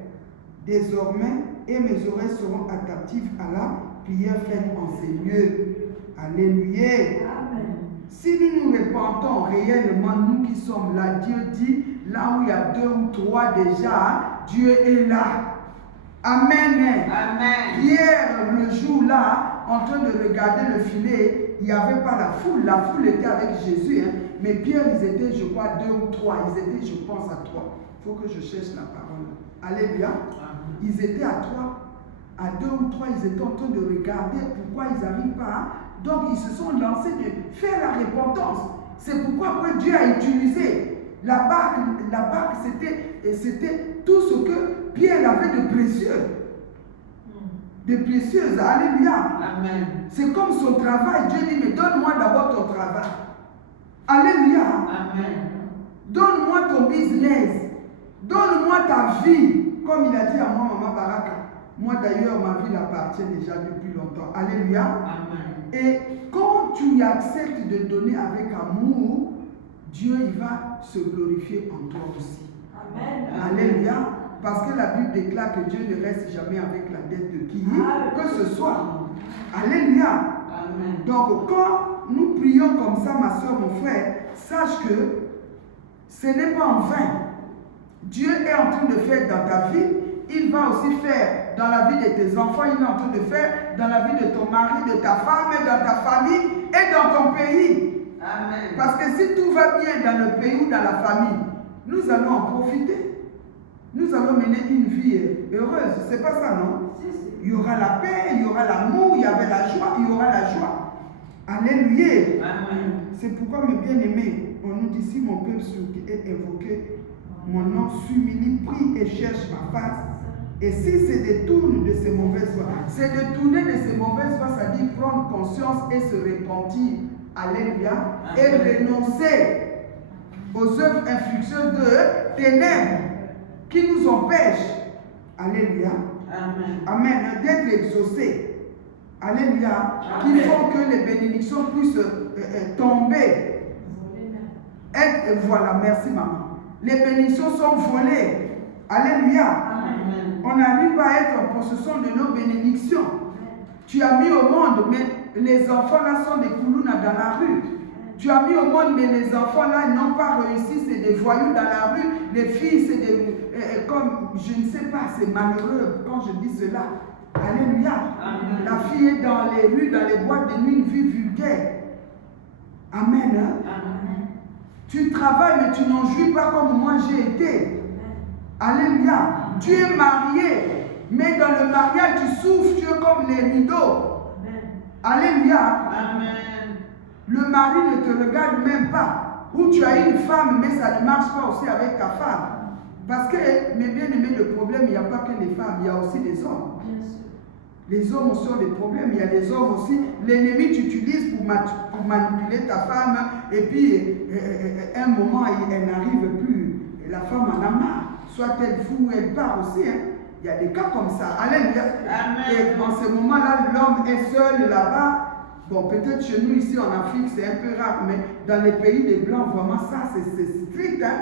désormais et mes oreilles seront attentives à la prière faite en ces lieux. Alléluia. Amen. Si nous nous repentons réellement, nous qui sommes là, Dieu dit, là où il y a 2 ou 3 déjà, Dieu est là. Amen. Amen. Hier, le jour là, en train de regarder le filet, il n'y avait pas la foule. La foule était avec Jésus. Hein. Mais Pierre, ils étaient, je crois, 2 ou 3. Ils étaient, je pense, à 3. Il faut que je cherche la parole. Alléluia. Amen. Ils étaient à 3. À 2 ou 3, ils étaient en train de regarder pourquoi ils n'arrivent pas. Donc, ils se sont lancés de faire la repentance. C'est pourquoi après, Dieu a utilisé la barque. La barque, c'était tout ce que Pierre avait de précieux. De précieuses. Alléluia. Amen. C'est comme son travail. Dieu dit, mais donne-moi d'abord ton travail. Alléluia. Amen. Donne-moi ton business. Donne-moi ta vie. Comme il a dit à moi, Maman Baraka. Moi d'ailleurs, ma vie l'appartient déjà depuis longtemps. Alléluia. Amen. Et quand tu acceptes de donner avec amour, Dieu il va se glorifier en toi aussi. Amen. Alléluia. Parce que la Bible déclare que Dieu ne reste jamais avec la dette de qui que ce soit. Alléluia. Amen. Donc quand nous prions comme ça, ma soeur, mon frère, sache que ce n'est pas en vain. Dieu est en train de faire dans ta vie. Il va aussi faire dans la vie de tes enfants. Il est en train de faire dans la vie de ton mari, de ta femme, dans ta famille et dans ton pays. Amen. Parce que si tout va bien dans le pays ou dans la famille, nous allons en profiter. Nous allons mener une vie heureuse. C'est pas ça, non? Il y aura la paix, il y aura l'amour, il y avait la joie, il y aura la joie. Alléluia. Amen. C'est pourquoi, mes bien-aimés, on nous dit, si mon peuple qui est invoqué, mon nom s'humilie, prie et cherche ma face. Et si se détourne de ses mauvaises voies, se détourner de ses mauvaises voies, ça dit prendre conscience et se repentir. Alléluia. Et renoncer aux œuvres infructueuses de ténèbres qui nous empêchent, alléluia, Amen. amen, d'être exaucés, alléluia, qui font que les bénédictions puissent tomber. Voilà, merci maman. Les bénédictions sont volées, alléluia. Amen. On n'arrive pas à être en possession de nos bénédictions. Tu as mis au monde, mais les enfants là sont des koulounas dans la rue. Tu as mis au monde, mais les enfants là n'ont pas réussi, c'est des voyous dans la rue. Les filles, c'est des... comme, je ne sais pas, c'est malheureux quand je dis cela. Alléluia. Amen. La fille est dans les rues, dans les boîtes de nuit, une vie vulgaire. Amen. Hein? Amen. Tu travailles, mais tu n'en jouis pas comme moi j'ai été. Alléluia. Tu es marié, mais dans le mariage, tu souffres, tu es comme les rideaux. Alléluia. Amen. Le mari ne te regarde même pas. Ou tu as une femme, mais ça ne marche pas aussi avec ta femme. Parce que, mes bien-aimés, le problème, il n'y a pas que les femmes, il y a aussi les hommes. Les hommes aussi ont des problèmes. Il y a des hommes aussi. L'ennemi, tu utilises pour manipuler ta femme. Et puis, un moment, elle n'arrive plus. Et la femme en a marre. Soit elle fout, elle part aussi. Hein. Il y a des cas comme ça. Alléluia. Et en ce moment-là, l'homme est seul là-bas. Bon, peut-être chez nous, ici en Afrique, c'est un peu rare. Mais dans les pays des Blancs, vraiment, ça, c'est strict. Hein.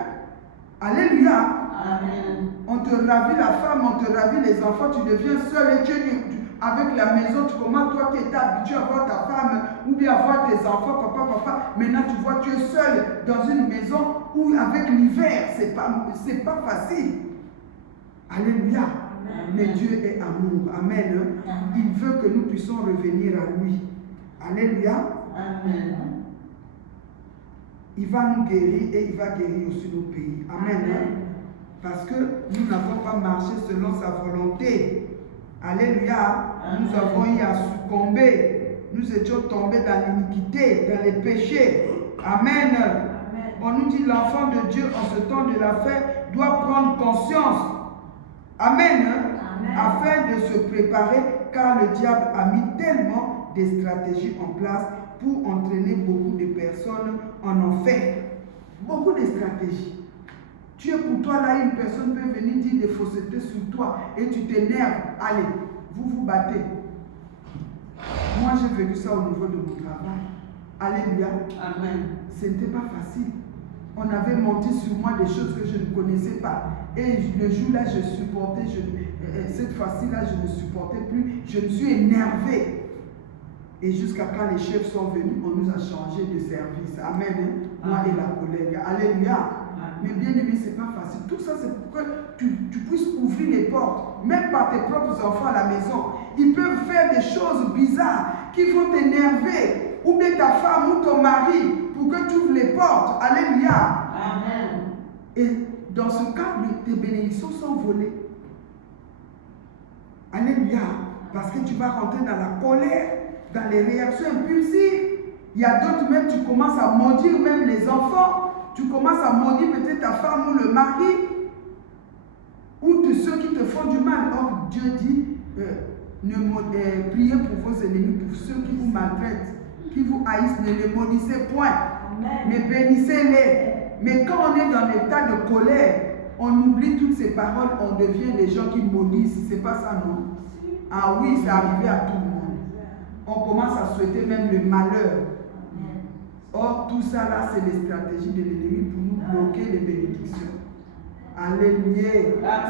Alléluia. Amen. On te ravit la femme, on te ravit les enfants. Tu deviens seul et tu avec la maison, tu commences, toi qui étais habitué à voir ta femme ou bien à voir tes enfants, papa, maintenant tu vois, tu es seul dans une maison où avec l'hiver, c'est pas facile. Alléluia. Amen. Mais Dieu est amour. Amen. Il veut que nous puissions revenir à lui. Alléluia. Amen. Il va nous guérir et il va guérir aussi nos pays. Amen. Parce que nous n'avons pas marché selon sa volonté. Alléluia. Nous avons eu à succomber. Nous étions tombés dans l'iniquité, dans les péchés. Amen. On nous dit l'enfant de Dieu en ce temps de la fin doit prendre conscience. Amen. Afin de se préparer, car le diable a mis tellement de stratégies en place pour entraîner beaucoup de personnes en enfer. Beaucoup de stratégies. Tu es pour toi là, une personne peut venir dire des faussetés sur toi et tu t'énerves. Allez, vous vous battez. Moi, j'ai vécu ça au niveau de mon travail. Alléluia. Amen. Ce n'était pas facile. On avait menti sur moi des choses que je ne connaissais pas. Et le jour-là, je supportais, cette fois-ci-là, je ne supportais plus. Je me suis énervé. Et jusqu'à quand les chefs sont venus, on nous a changé de service. Amen. Moi et la collègue. Alléluia. Mais bien aimé, ce n'est pas facile. Tout ça, c'est pour que tu puisses ouvrir les portes, même par tes propres enfants à la maison. Ils peuvent faire des choses bizarres qui vont t'énerver, ou bien ta femme ou ton mari, pour que tu ouvres les portes. Alléluia. Amen. Et dans ce cas, tes bénédictions sont volées. Alléluia. Parce que tu vas rentrer dans la colère, dans les réactions impulsives. Il y a d'autres, même tu commences à maudire même les enfants. Tu commences à maudire peut-être ta femme ou le mari, ou de ceux qui te font du mal. Or, Dieu dit, priez pour vos ennemis, pour ceux qui vous maltraitent, qui vous haïssent, ne les maudissez point, mais bénissez-les. Mais quand on est dans l'état de colère, on oublie toutes ces paroles, on devient des gens qui maudissent. C'est pas ça, non? Ah oui, c'est arrivé à tout le monde. On commence à souhaiter même le malheur. Or, tout ça là, c'est les stratégies de l'ennemi pour nous bloquer les bénédictions. Alléluia.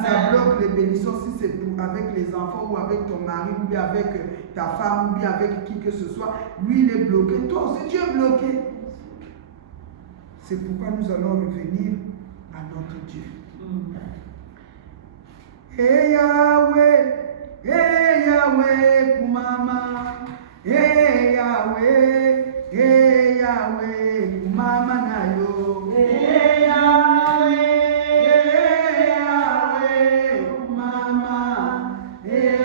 Ça bloque les bénédictions si c'est avec les enfants ou avec ton mari ou bien avec ta femme ou bien avec qui que ce soit. Lui, il est bloqué. Toi aussi, tu es bloqué. C'est pourquoi nous allons revenir à notre Dieu. Hey Yahweh, Kumama. Hey Yahweh, Kumama na yo. Hey Yahweh, Kumama. Hey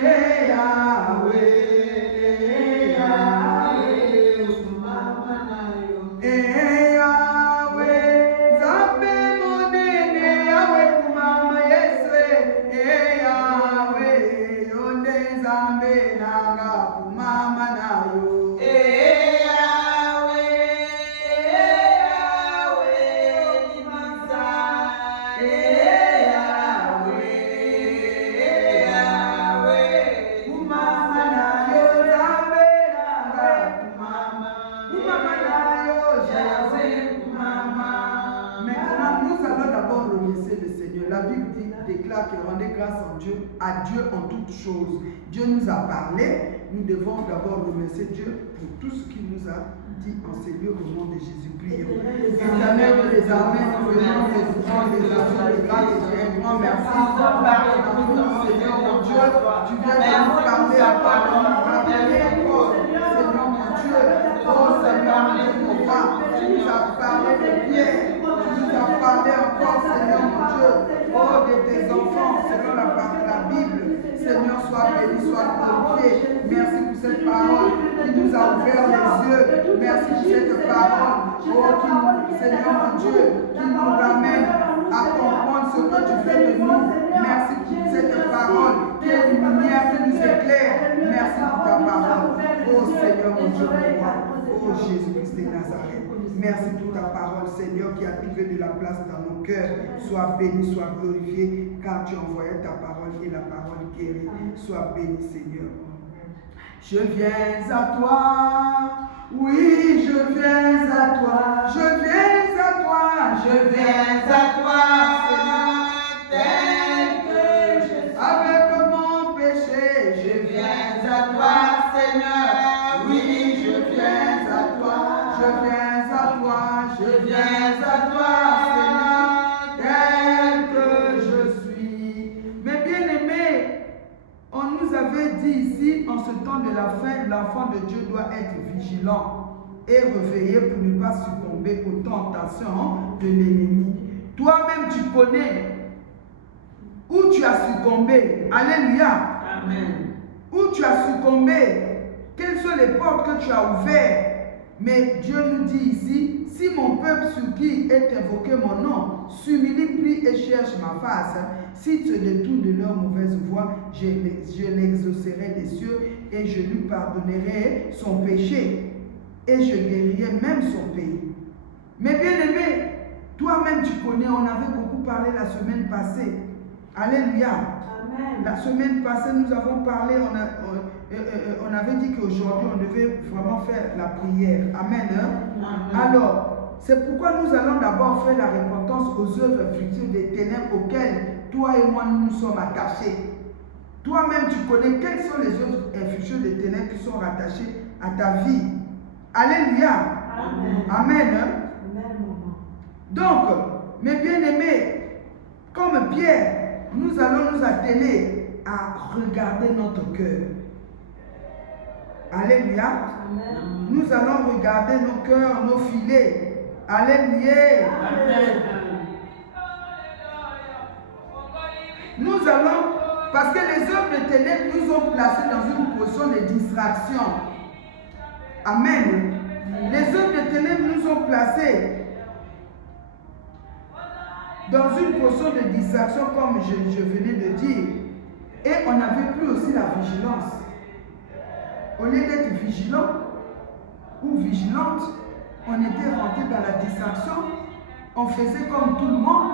Yahweh, Kumama na yo. Hey Yahweh, Zambe monene Yahweh Kumama Yeswe. Hey Yahweh, yonde Zambe nanga Kumama na yo. Dieu, à Dieu en toutes choses. Dieu nous a parlé, nous devons d'abord remercier Dieu pour tout ce qu'il nous a dit en ces lieux au nom de Jésus. Prions. Éternel des armées, nous venons te prendre les actions de grâce et un grand merci. Seigneur mon Dieu, tu viens de nous parler à part de nous rappeler encore. Seigneur mon Dieu, oh Seigneur mon Dieu, mon roi, tu nous as parlé de Pierre, tu nous as parlé encore, Seigneur mon Dieu, oh de tes enfants, selon la Bible. Seigneur, sois béni, sois glorifié. Merci pour cette parole qui nous a ouvert les yeux. Merci pour cette parole, oh, Seigneur mon Dieu, qui nous ramène à comprendre ce que tu fais de nous. Merci pour cette parole qui est une lumière qui nous éclaire. Merci pour ta parole. Oh Seigneur mon Dieu, oh Jésus-Christ de Nazareth. Merci pour ta parole, Seigneur, qui a trouvé de la place dans nos cœurs. Sois béni, sois glorifié, car tu envoyais ta parole et la parole guérit. Sois béni, Seigneur. Je viens à toi, oui, je viens à toi, je viens à toi, je viens à toi, Seigneur, tel que je suis. Avec mon péché, je viens à toi, Seigneur, oui, je viens à toi, je viens à toi, je viens à toi, Seigneur, tel que je suis. Mes bien-aimés, on nous avait dit ici, en ce temps de la fin, l'enfant de Dieu doit être vigilant et réveillé pour ne pas succomber aux tentations de l'ennemi. Toi-même, tu connais où tu as succombé. Alléluia. Amen. Où tu as succombé. Quelles sont les portes que tu as ouvertes. Mais Dieu nous dit ici, si mon peuple sur qui est invoqué mon nom s'humilie, prie et cherche ma face, s'ils se détournent de leur mauvaise voie, je l'exaucerai des cieux et je lui pardonnerai son péché et je guérirai même son pays. Mais bien aimé, toi-même tu connais, on avait beaucoup parlé la semaine passée. Alléluia. Amen. La semaine passée, nous avons parlé, on avait dit qu'aujourd'hui, on devait vraiment faire la prière. Amen. Hein? Alors, c'est pourquoi nous allons d'abord faire la repentance aux œuvres futures des ténèbres auxquelles toi et moi nous sommes attachés. Toi-même, tu connais quelles sont les œuvres futures des ténèbres qui sont rattachées à ta vie. Alléluia. Amen. Amen. Hein? Amen, maman. Donc, mes bien-aimés, comme Pierre, nous allons nous atteler à regarder notre cœur. Alléluia. Amen. Nous allons regarder nos cœurs, nos filets. Alléluia. Amen. Nous allons, parce que les œuvres de ténèbres nous ont placés dans une position de distraction. Amen. Les œuvres de ténèbres nous ont placés dans une position de distraction, comme je venais de dire. Et on n'avait plus aussi la vigilance. Au lieu d'être vigilant ou vigilante, on était rentré dans la distraction. On faisait comme tout le monde.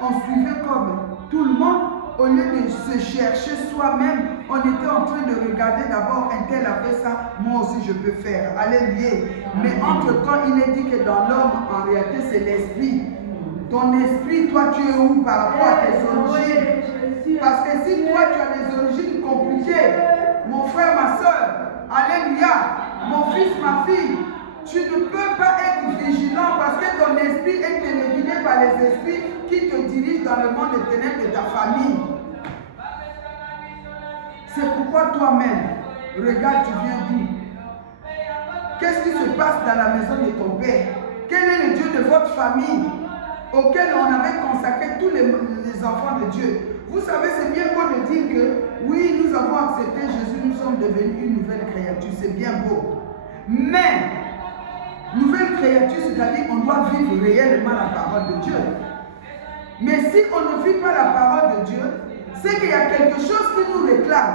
On suivait comme tout le monde. Au lieu de se chercher soi-même, on était en train de regarder d'abord un tel a fait ça, moi aussi je peux faire. Alléluia. Mais entre-temps, il est dit que dans l'homme, en réalité, c'est l'esprit. Ton esprit, toi, tu es où par rapport à tes origines? Parce que si toi, tu as des origines compliquées, mon frère, ma soeur, alléluia, mon fils, ma fille, tu ne peux pas être vigilant parce que ton esprit est téléguidé par les esprits qui te dirigent dans le monde des ténèbres de ta famille. C'est pourquoi toi-même, regarde, tu viens d'où? Qu'est-ce qui se passe dans la maison de ton père? Quel est le Dieu de votre famille auquel on avait consacré tous les enfants de Dieu? Vous savez, c'est bien beau de dire que oui, nous avons accepté Jésus, nous sommes devenus une nouvelle créature, c'est bien beau. Mais, nouvelle créature, c'est-à-dire qu'on doit vivre réellement la parole de Dieu. Mais si on ne vit pas la parole de Dieu, c'est qu'il y a quelque chose qui nous réclame.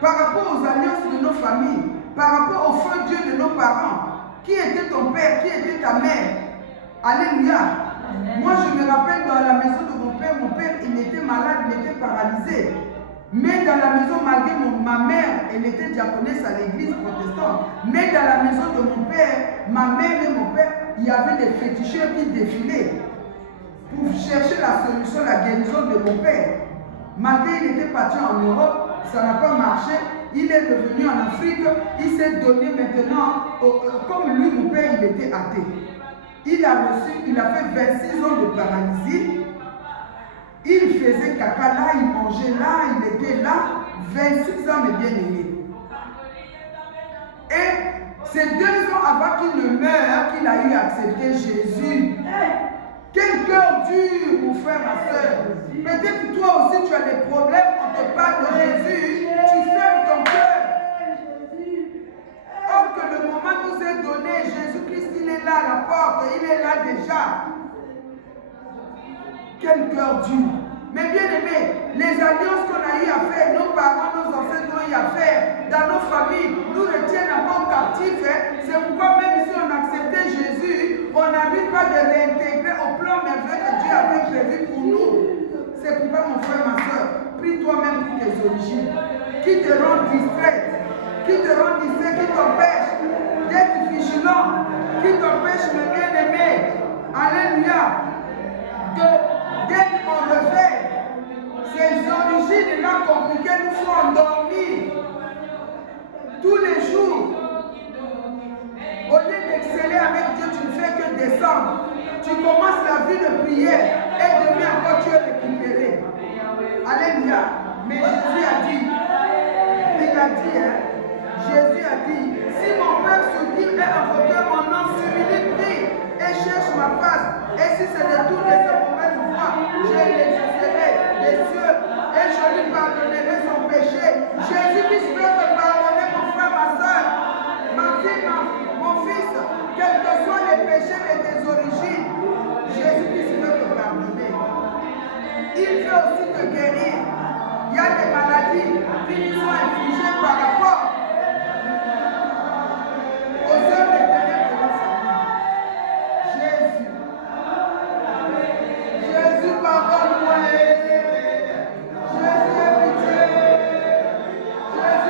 Par rapport aux alliances de nos familles, par rapport au feu Dieu de nos parents. Qui était ton père? Qui était ta mère? Alléluia. Moi, je me rappelle dans la maison de mon père, il était malade, il était paralysé. Mais dans la maison, malgré ma mère, elle était diaconesse à l'église protestante. Mais dans la maison de mon père, ma mère et mon père, il y avait des féticheurs qui défilaient. pour chercher la solution, la guérison de mon père. Malgré qu'il était parti en Europe, ça n'a pas marché. Il est revenu en Afrique, il s'est donné maintenant, comme lui, mon père, il était athée. Il a fait 26 ans de paralysie. Il faisait caca là, il mangeait là, il était là, 26 ans, mes bien-aimés. Et c'est 2 ans avant qu'il ne meure qu'il a eu accepté Jésus. Quel cœur dur, mon frère, ma soeur. Peut-être toi aussi tu as des problèmes, on te parle de Jésus, tu fermes ton cœur. Or que le moment nous est donné, Jésus-Christ, il est là à la porte, il est là déjà. Quel cœur dur. Mais bien aimé, les alliances qu'on a eu à faire, nos parents, nos ancêtres ont eu à faire, dans nos familles, nous retiennent encore captifs. C'est pourquoi même si on acceptait Jésus, on n'arrive pas de réintégrer au plan merveilleux que Dieu avait prévu pour nous. C'est pourquoi mon frère, ma soeur, prie toi-même pour tes origines, qui te rendent distrait, qui t'empêche d'être vigilant, qui t'empêche, mes bien-aimés, alléluia, d'être en revers. Ces origines-là compliquées nous font endormir tous les jours. Au lieu d'exceller avec Dieu, tu ne fais que descendre. Tu commences la vie de prière et demain encore tu es récupéré. Alléluia. Mais Jésus a dit, Jésus a dit, si mon peuple se dit et invoquer mon nom, s'humilie, prie et cherche ma face, et si c'est de toutes ces mauvaises voies, je l'exaucerai des cieux et je lui pardonnerai son péché. Jésus-Christ veut te pardonner, mon frère, ma soeur, ma fille, mon fils, quels que soient les péchés de tes origines, Jésus-Christ veut te pardonner. Il veut aussi te guérir. Il y a des maladies qui nous sont infligées par rapport aux œuvres des ténèbres de la famille. Jésus, pardonne-moi. Jésus, aie pitié. Jésus,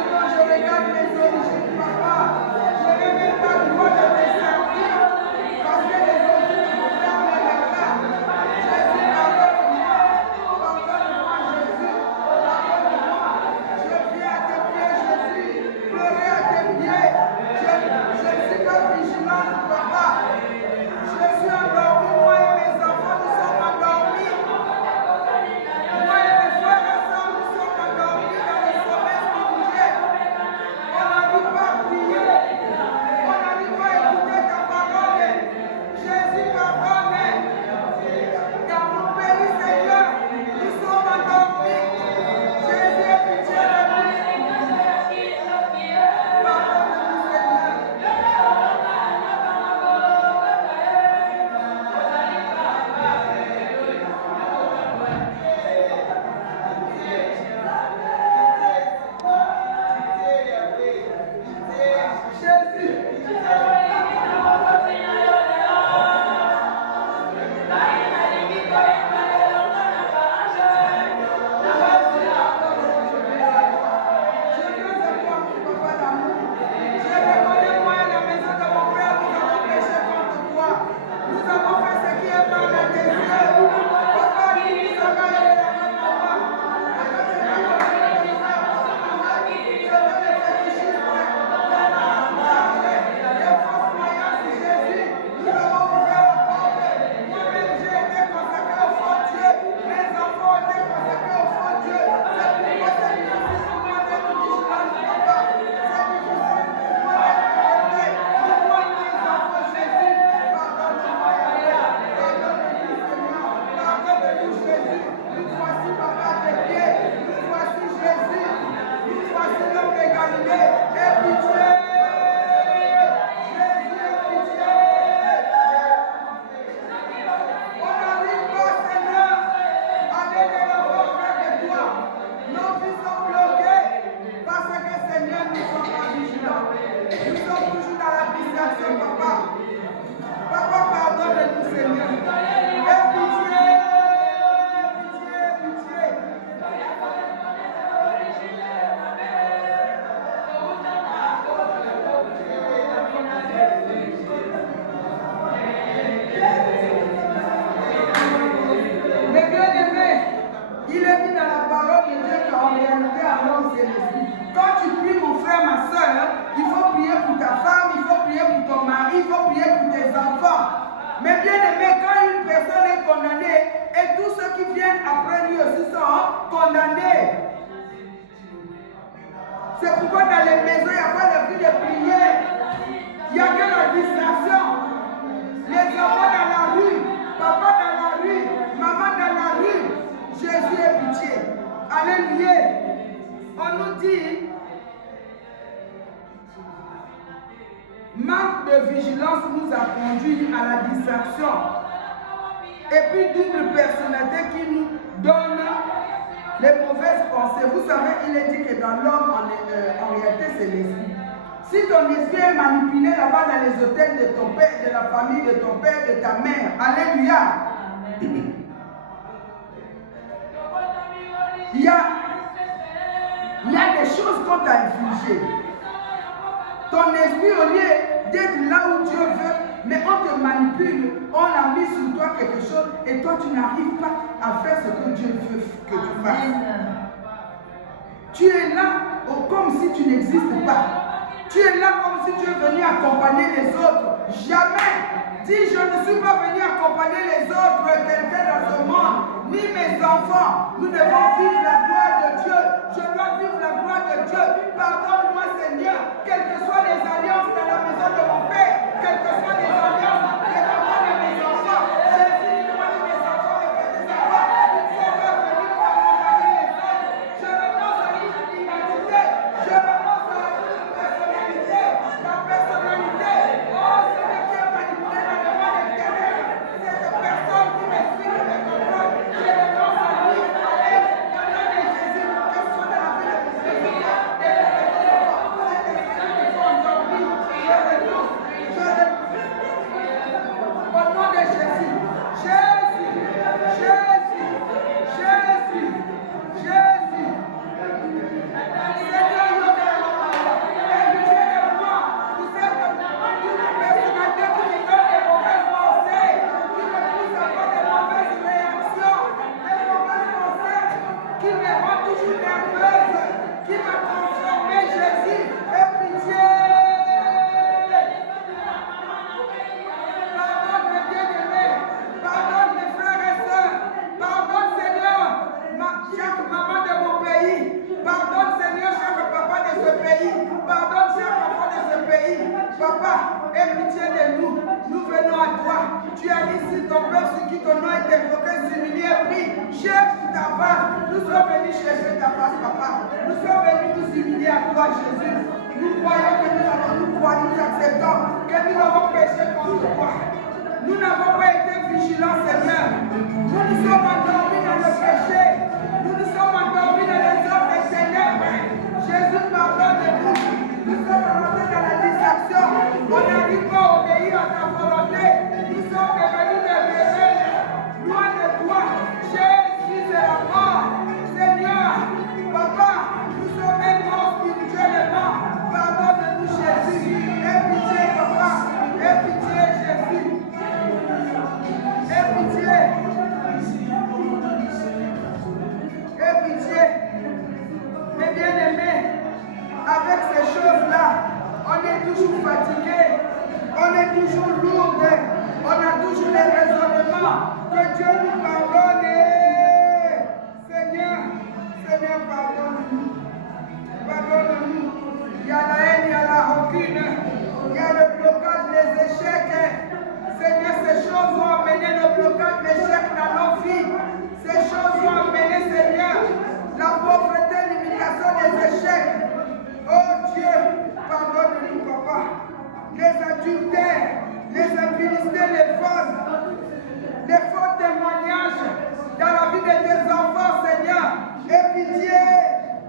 Mais bien aimé, quand une personne est condamnée, et tous ceux qui viennent après lui aussi sont condamnés. C'est pourquoi dans les maisons, il n'y a pas de vie de prière. Il n'y a que la distraction. Les enfants dans la rue, papa dans la rue, maman dans la rue. Jésus ait pitié. Alléluia. On nous dit, manque de vigilance nous a conduit à la distraction. Et puis double personnalité qui nous donne les mauvaises pensées. Vous savez, il est dit que dans l'homme, en réalité, c'est l'esprit. Si ton esprit est manipulé là-bas dans les hôtels de ton père, de la famille de ton père, de ta mère, alléluia. Amen. Il y a des choses qu'on t'a infligées. Ton esprit, au lieu d'être là où Dieu veut, mais on te manipule, on a mis sur toi quelque chose et toi tu n'arrives pas à faire ce que Dieu veut que tu fasses. Tu es là comme si tu n'existes pas. Tu es là comme si tu es venu accompagner les autres. Jamais. Dis, je ne suis pas venu accompagner les autres, quelqu'un dans ce monde, ni mes enfants. Nous devons vivre la gloire de Dieu. Je dois vivre la gloire de Dieu. Pardonne-moi, Seigneur, quelles que soient les alliances dans la maison de mon Père, quelles que soient les alliances, les mamans de mes enfants. Jésus, dis-moi de mes enfants, de mes petits-enfants. Ils sont pas venus pour accompagner les autres. Je renonce à une identité. Je renonce à une personnalité. La personnalité, oh, c'est ce qui est manipulé dans le monde intérieur. Cette personne qui me suit, qui me contrôle. Je renonce à lui. Et au nom de Jésus, que ce soit dans la vie de mes enfants, de mes petits-enfants, cette personne qui font dormir, je renonce. Au nom de Jésus, Jésus, Jésus, Jésus, Jésus. Seigneur, aide-moi. Vous êtes une personnalité qui me donne des mauvaises pensées, qui me pousse à faire des mauvaises réactions, des mauvaises pensées, qui me rend toujours nerveuse, qui m'a transformé, Jésus. Aie pitié. Pardonne mes bien-aimés, pardonne mes frères et sœurs, pardonne Seigneur, chaque maman de mon pays, pardonne Seigneur chaque papa de ce pays, pardonne chaque enfant de ce pays. Papa, aie pitié de nous, nous venons à toi. Tu as dit si ton peuple sur qui ton nom est invoqué, s'humilie et prie, cherche ta face. Nous sommes venus chercher ta face, papa. Nous sommes venus nous humilier à toi, Jésus. Nous croyons que nous acceptons que nous avons péché contre toi. Nous n'avons pas été vigilants, Seigneur. Nous nous sommes endormis dans le péché. Nous nous sommes endormis dans les œuvres des ténèbres. Jésus, pardonne-nous. Nous sommes rentrés dans la distraction. On n'arrive pas à obéir à ta volonté. Nous sommes devenus des rebelles. Loin de toi. Jésus, c'est la mort. Seigneur, papa, nous sommes morts spirituellement. Pardonne-nous, Jésus. Aie pitié, papa. Aie pitié, Jésus. Aie pitié. Aie pitié. Mes bien-aimés, avec ces choses-là, on est toujours fatigué, on est toujours lourd, on a toujours des raisonnements. Que Dieu nous pardonne. Seigneur, Seigneur, pardonne-nous. Pardonne-nous. Il y a la haine, il y a la rancune, il y a le blocage des échecs. Seigneur, ces choses vont amener le blocage d'échecs dans nos vies. Ces choses vont amener, Seigneur, la pauvreté, l'imitation des échecs. Oh Dieu, pardonne-nous, papa. Les adultères, les impunités, les faux témoignages dans la vie de tes enfants, Seigneur. Aie pitié,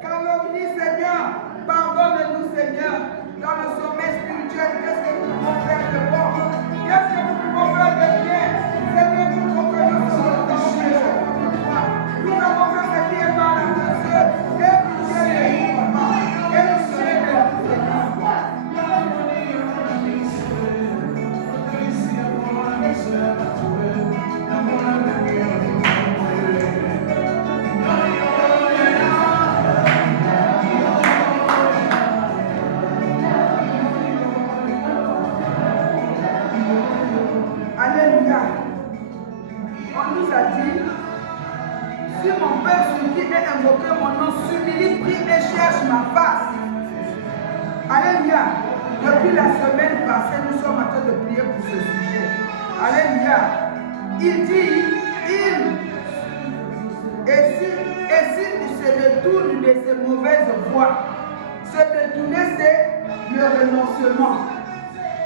calomnie, Seigneur. Pardonne-nous, Seigneur. Dans le sommet spirituel, qu'est-ce que nous pouvons faire de bon? Qu'est-ce que nous pouvons faire de bien? Seigneur, nous reconnaissons notre péché contre toi. Nous avons fait ce qui est mal à tes yeux. Aie pitié de nous, papa. Aie pitié de nous, Seigneur. Alléluia. Depuis la semaine passée, nous sommes en train de prier pour ce sujet. Alléluia. Il dit, et s'il se détourne de ses mauvaises voies, se détourner, c'est le renoncement.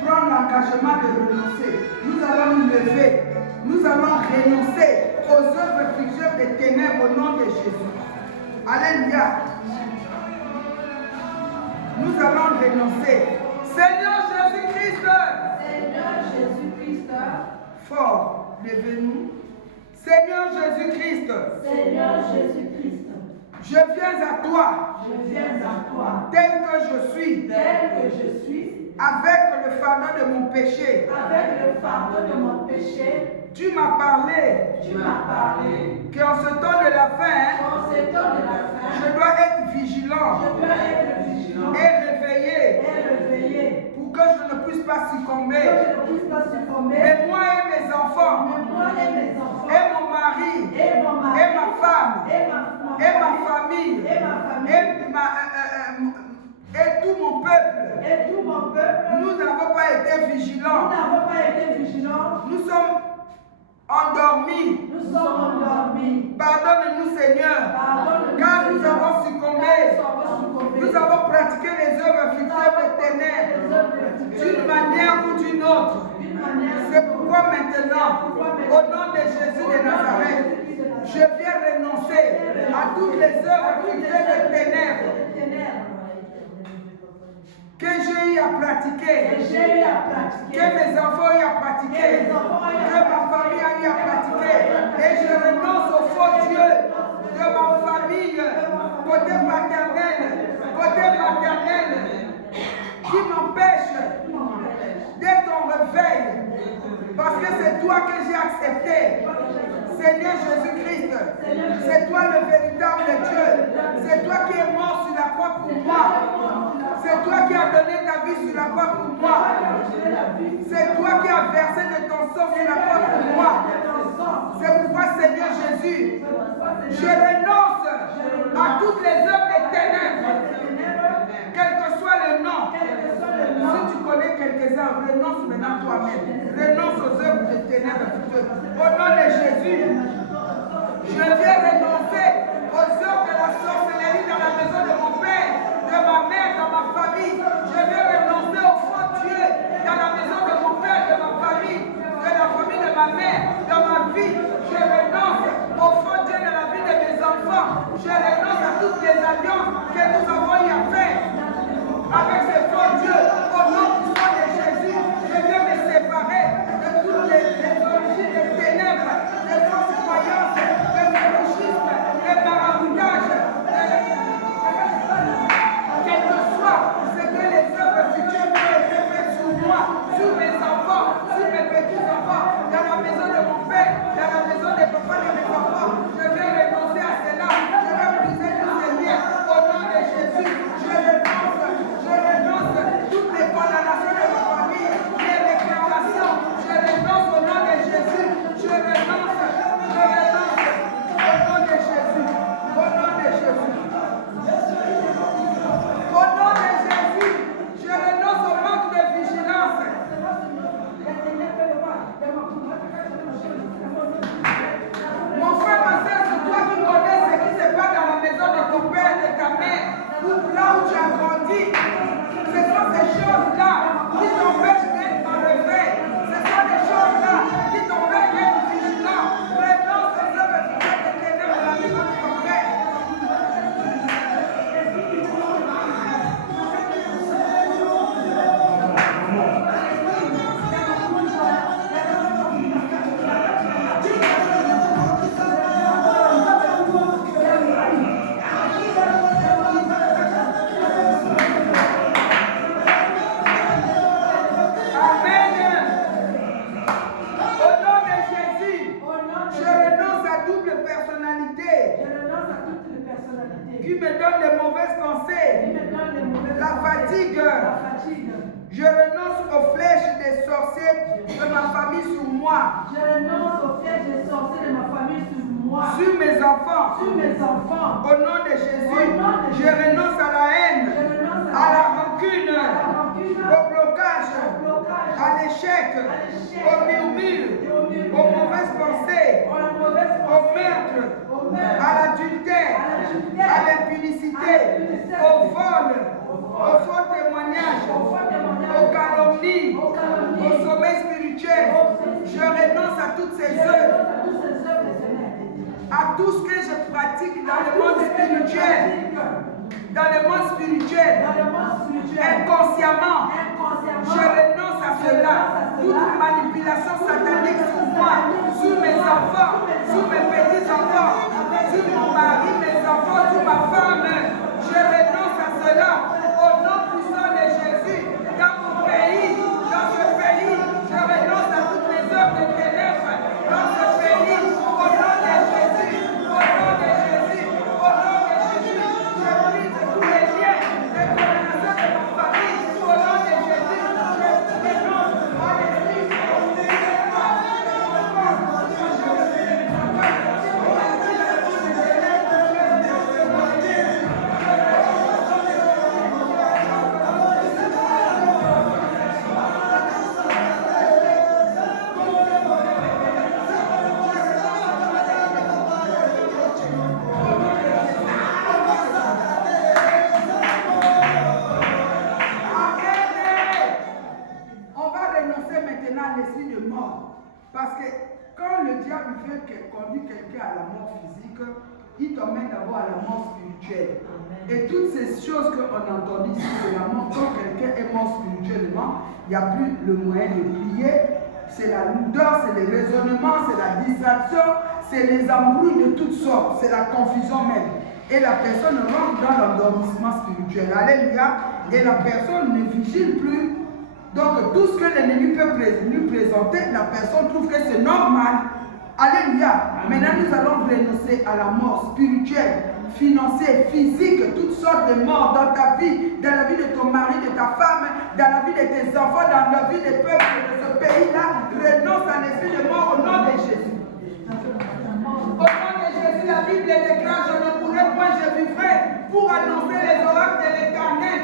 Prendre l'engagement de renoncer. Nous allons nous lever. Nous allons renoncer aux œuvres figées des ténèbres au nom de Jésus. Alléluia. Nous allons renoncer. Seigneur Jésus-Christ. Seigneur Jésus-Christ. Fort, levez-nous. Seigneur Jésus-Christ. Seigneur Jésus-Christ. Je viens à toi. Je viens à toi. Tel que je suis. Tel que je suis. Avec le fardeau de mon péché. Avec le fardeau de mon péché. Tu m'as parlé. Tu m'as parlé. Qu'en ce temps de la fin, En ce temps de la fin, je dois être vigilant je dois être vigilant et réveillé et réveillé. pour que je ne puisse pas Que succomber. je ne puisse pas succomber. Mais moi et mes enfants, Mais moi et mes enfants, et mon mari, et mon mari, et ma femme, et et ma famille, et ma famille, et tout mon peuple, et tout mon peuple, nous n'avons pas été nous vigilants. n'avons pas été vigilants. Nous sommes endormis. Nous sommes endormis. Pardonne-nous, Seigneur, Pardonne-nous, car nous Seigneur, avons car succombé. nous avons succombé. Nous avons pratiqué les œuvres fictives des ténèbres d'une manière ou d'une autre. D'une manière, C'est pourquoi maintenant, au nom de Jésus de Nazareth, je viens renoncer à toutes les œuvres fictives des ténèbres que j'ai eu à pratiquer, que j'ai eu à que pratiquer, mes enfants ont eu à pratiquer, que ma famille a eu à pratiquer. Et je renonce au faux Dieu de ma famille, côté maternel, qui m'empêche d'être en réveil. Parce que c'est toi que j'ai accepté. Seigneur Jésus-Christ, c'est toi le véritable Dieu. C'est toi qui es mort sur la croix pour moi. C'est toi qui as donné ta vie sur la croix pour moi. C'est toi qui as versé de ton sang sur la croix pour moi. C'est pourquoi, Seigneur Jésus, je renonce à toutes les œuvres des ténèbres, quel que soit le nom. Si tu connais quelques-uns, renonce maintenant toi-même. Renonce aux œuvres des ténèbres. Au nom de Jésus, je viens renoncer aux œuvres de la sorcellerie dans la maison de mon père, de ma mère, dans ma famille. Je viens renoncer au faux Dieu dans la maison de mon père, de ma famille, de la famille de ma mère, dans ma vie. Je renonce au faux Dieu dans la vie de mes enfants. Je renonce à toutes les alliances que nous avons eu à faire avec ces faux dieux. Au nom puissant de Jésus, je viens me séparer de toutes les origines des ténèbres, des fausses croyances, des fétichismes, des maraboutage, quel que soit ce que les œuvres futures ont été faites sur moi, sur mes enfants, sur mes petits-enfants, dans la maison de mon père, dans la maison des papas de mes enfants. Je viens renoncer à cela. Je viens briser tous ces liens au nom de Jésus. Je renonce toutes les condamnations de ma famille, les réclamations. Je renonce au nom de Jésus. Je renonce au nom de Jésus. Au nom de Jésus. Au nom de Jésus, je renonce au manque de vigilance. Mon frère, ma soeur, c'est toi qui connais ce qui se passe dans la maison de ton père, de ta mère, ou là où tu as grandi. Ce sont ces choses-là qui t'empêchent d'être en réveil. Ce sont des choses-là qui t'empêchent d'être vigilant. Renonce aux œuvres qui sont des ténèbres dans la maison de ton père. Qui me donne de mauvaises pensées, la fatigue. Je renonce aux flèches des sorciers de ma famille sur moi. Je renonce aux flèches des sorciers de ma famille sur moi. Sur mes enfants. Sur mes enfants. Au nom de Jésus, je renonce à la haine, à la rancune, au blocage, à l'échec, au murmure, aux mauvaises pensées, au meurtre, à l'adultère, à l'impudicité, au vol, au faux témoignage, aux calomnies, au sommeil spirituel. Je renonce à toutes ces œuvres, à tout ce que je pratique dans le monde spirituel. Dans le monde spirituel, inconsciemment, je renonce à cela. Toute manipulation satanique sur moi, sur mes enfants, sur mes petits-enfants, sur mon mari, mes enfants, sur ma femme, je renonce à cela. Au nom puissant de Jésus, dans mon pays, dans ce pays, je renonce à toutes mes œuvres de ténèbres. Dans ce pays, au nom de Jésus, au nom de Jésus, au nom de Jésus, je brise tous les liens de condamnation de ma famille. Au nom de Jésus, je renonce à l'esprit. L'esprit de mort. Parce que quand le diable veut conduire quelqu'un à la mort physique, il t'emmène d'abord à la mort spirituelle. Et toutes ces choses qu'on a entendues ici, c'est la mort. Quand quelqu'un est mort spirituellement, il n'y a plus le moyen de prier. C'est la lourdeur, c'est les raisonnements, c'est la distraction, c'est les embrouilles de toutes sortes, c'est la confusion même. Et la personne rentre dans l'endormissement spirituel. Alléluia. Et la personne ne vigile plus. Donc tout ce que l'ennemi peut lui présenter, la personne trouve que c'est normal. Alléluia. Maintenant nous allons renoncer à la mort spirituelle, financière, physique, toutes sortes de morts dans ta vie, dans la vie de ton mari, de ta femme, dans la vie de tes enfants, dans la vie des peuples de ce pays-là. Renonce à l'esprit de mort au nom de Jésus. Au nom de Jésus, la Bible déclare, je ne pourrai point, je vivrai pour annoncer les oracles de l'Éternel.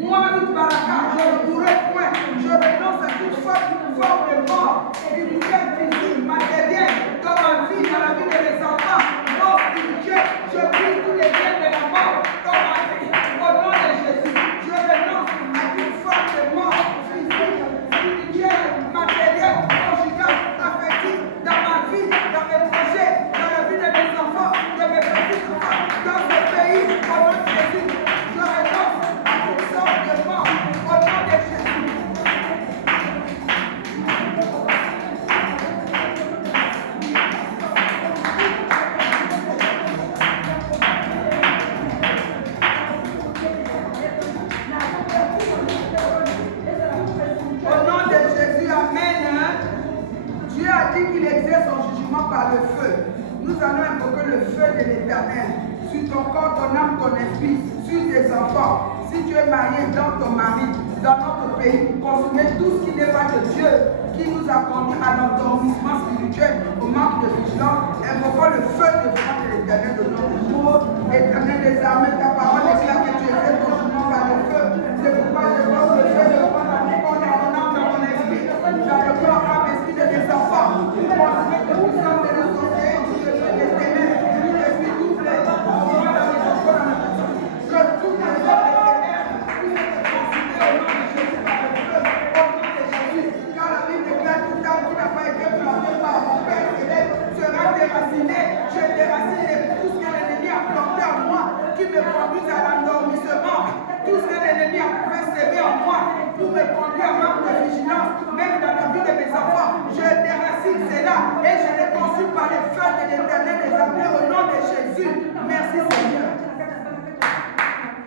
Moi, Ruth Baraka, je ne pourrai point, je renonce à toute forme de mort, spirituelle, physique, matérielle, dans ma vie, dans la vie de mes enfants, mort spirituelle, je brise tous les biens de la mort dans ma vie. Au nom de Jésus, je renonce à toute forme de mort, physique, spirituelle, matérielle, conjugale, affective, dans ma vie, dans mes projets, dans la vie de mes enfants, de mes petits-enfants, dans ce pays, au nom de Jésus, je renonce à toute sorte de mort, au nom de Jésus. Qu'il exerce son jugement par le feu. Nous allons invoquer le feu de l'Éternel sur ton corps, ton âme, ton esprit, sur tes enfants. Si tu es marié, dans ton mari, dans notre pays, consumer tout ce qui n'est pas de Dieu, qui nous a conduit à l'endormissement spirituel, au manque de vigilance. Invoquons le feu de l'Éternel de notre jour. Éternel des armées, ta parole déclare que tu exerces ton jugement par le feu. C'est pourquoi je vois le feu de mon âme, dans mon esprit, dans le corps, âme, esprit de tes enfants. Je déracine tout ce que l'ennemi a planté en moi, qui me conduit à l'endormissement, tout ce que l'ennemi a fait s'aimer en moi, pour me conduire à manque de vigilance, même dans la vie de mes enfants. Je déracine cela et je les consume par les feux de l'Éternel des armées au nom de Jésus. Merci Seigneur.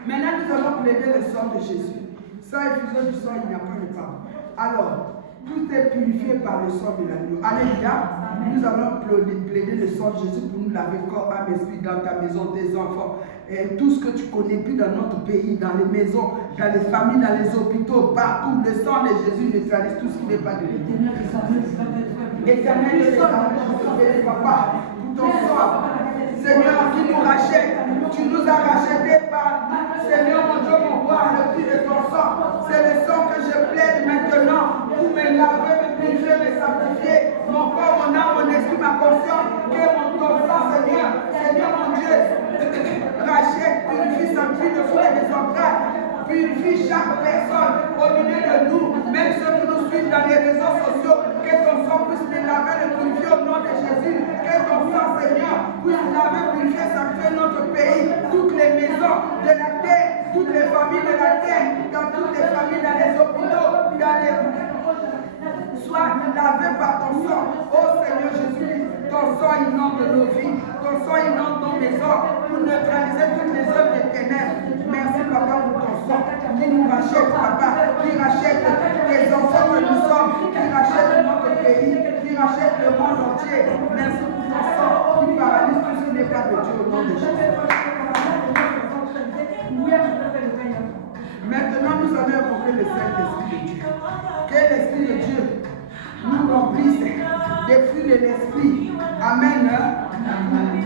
Maintenant nous allons plaider le sang de Jésus. Sans effusion du sang, il n'y a pas de pardon. Alors, tout est purifié par le sang de l'agneau. Alléluia. Nous allons plaider le sang de Jésus pour nous laver corps, âme, esprit dans ta maison, tes enfants. Et tout ce que tu connais plus dans notre pays, dans les maisons, dans les familles, dans les hôpitaux, partout. Le sang de Jésus neutralise tout ce qui n'est pas de Dieu. Éternel, papa, pour ton sang, Seigneur, qui nous rachète. Tu nous as rachetés par, Seigneur, mon Dieu, mon roi, le prix de ton sang. C'est le sanctifié, mon corps, mon âme, mon esprit, ma conscience, que ton sang, Seigneur, Seigneur mon Dieu, rachète, purifie, sanctifie le feu de mes entrailles, purifie chaque personne au milieu de nous, même ceux qui nous suivent dans les réseaux sociaux, que ton sang puisse les laver, les purifier au nom de Jésus, que ton sang, Seigneur, puisse laver, purifier, sanctifier notre pays, toutes les maisons de la terre, toutes les familles de la terre, dans toutes les familles, dans les hôpitaux, dans les... Sois lavé par ton sang, oh Seigneur Jésus, ton sang inonde nos vies, ton sang inonde nos maisons pour neutraliser toutes les œuvres des ténèbres. Merci Papa pour ton sang qui nous rachète, Papa, qui rachète les enfants que nous sommes, qui rachète notre pays, qui rachète le monde entier. Merci pour ton sang qui paralyse tout ce qui n'est pas de Dieu au nom de Jésus. Maintenant, nous allons invoquer le Saint-Esprit de Dieu. Que l'Esprit de Dieu nous remplisse des fruits de l'Esprit. Amen.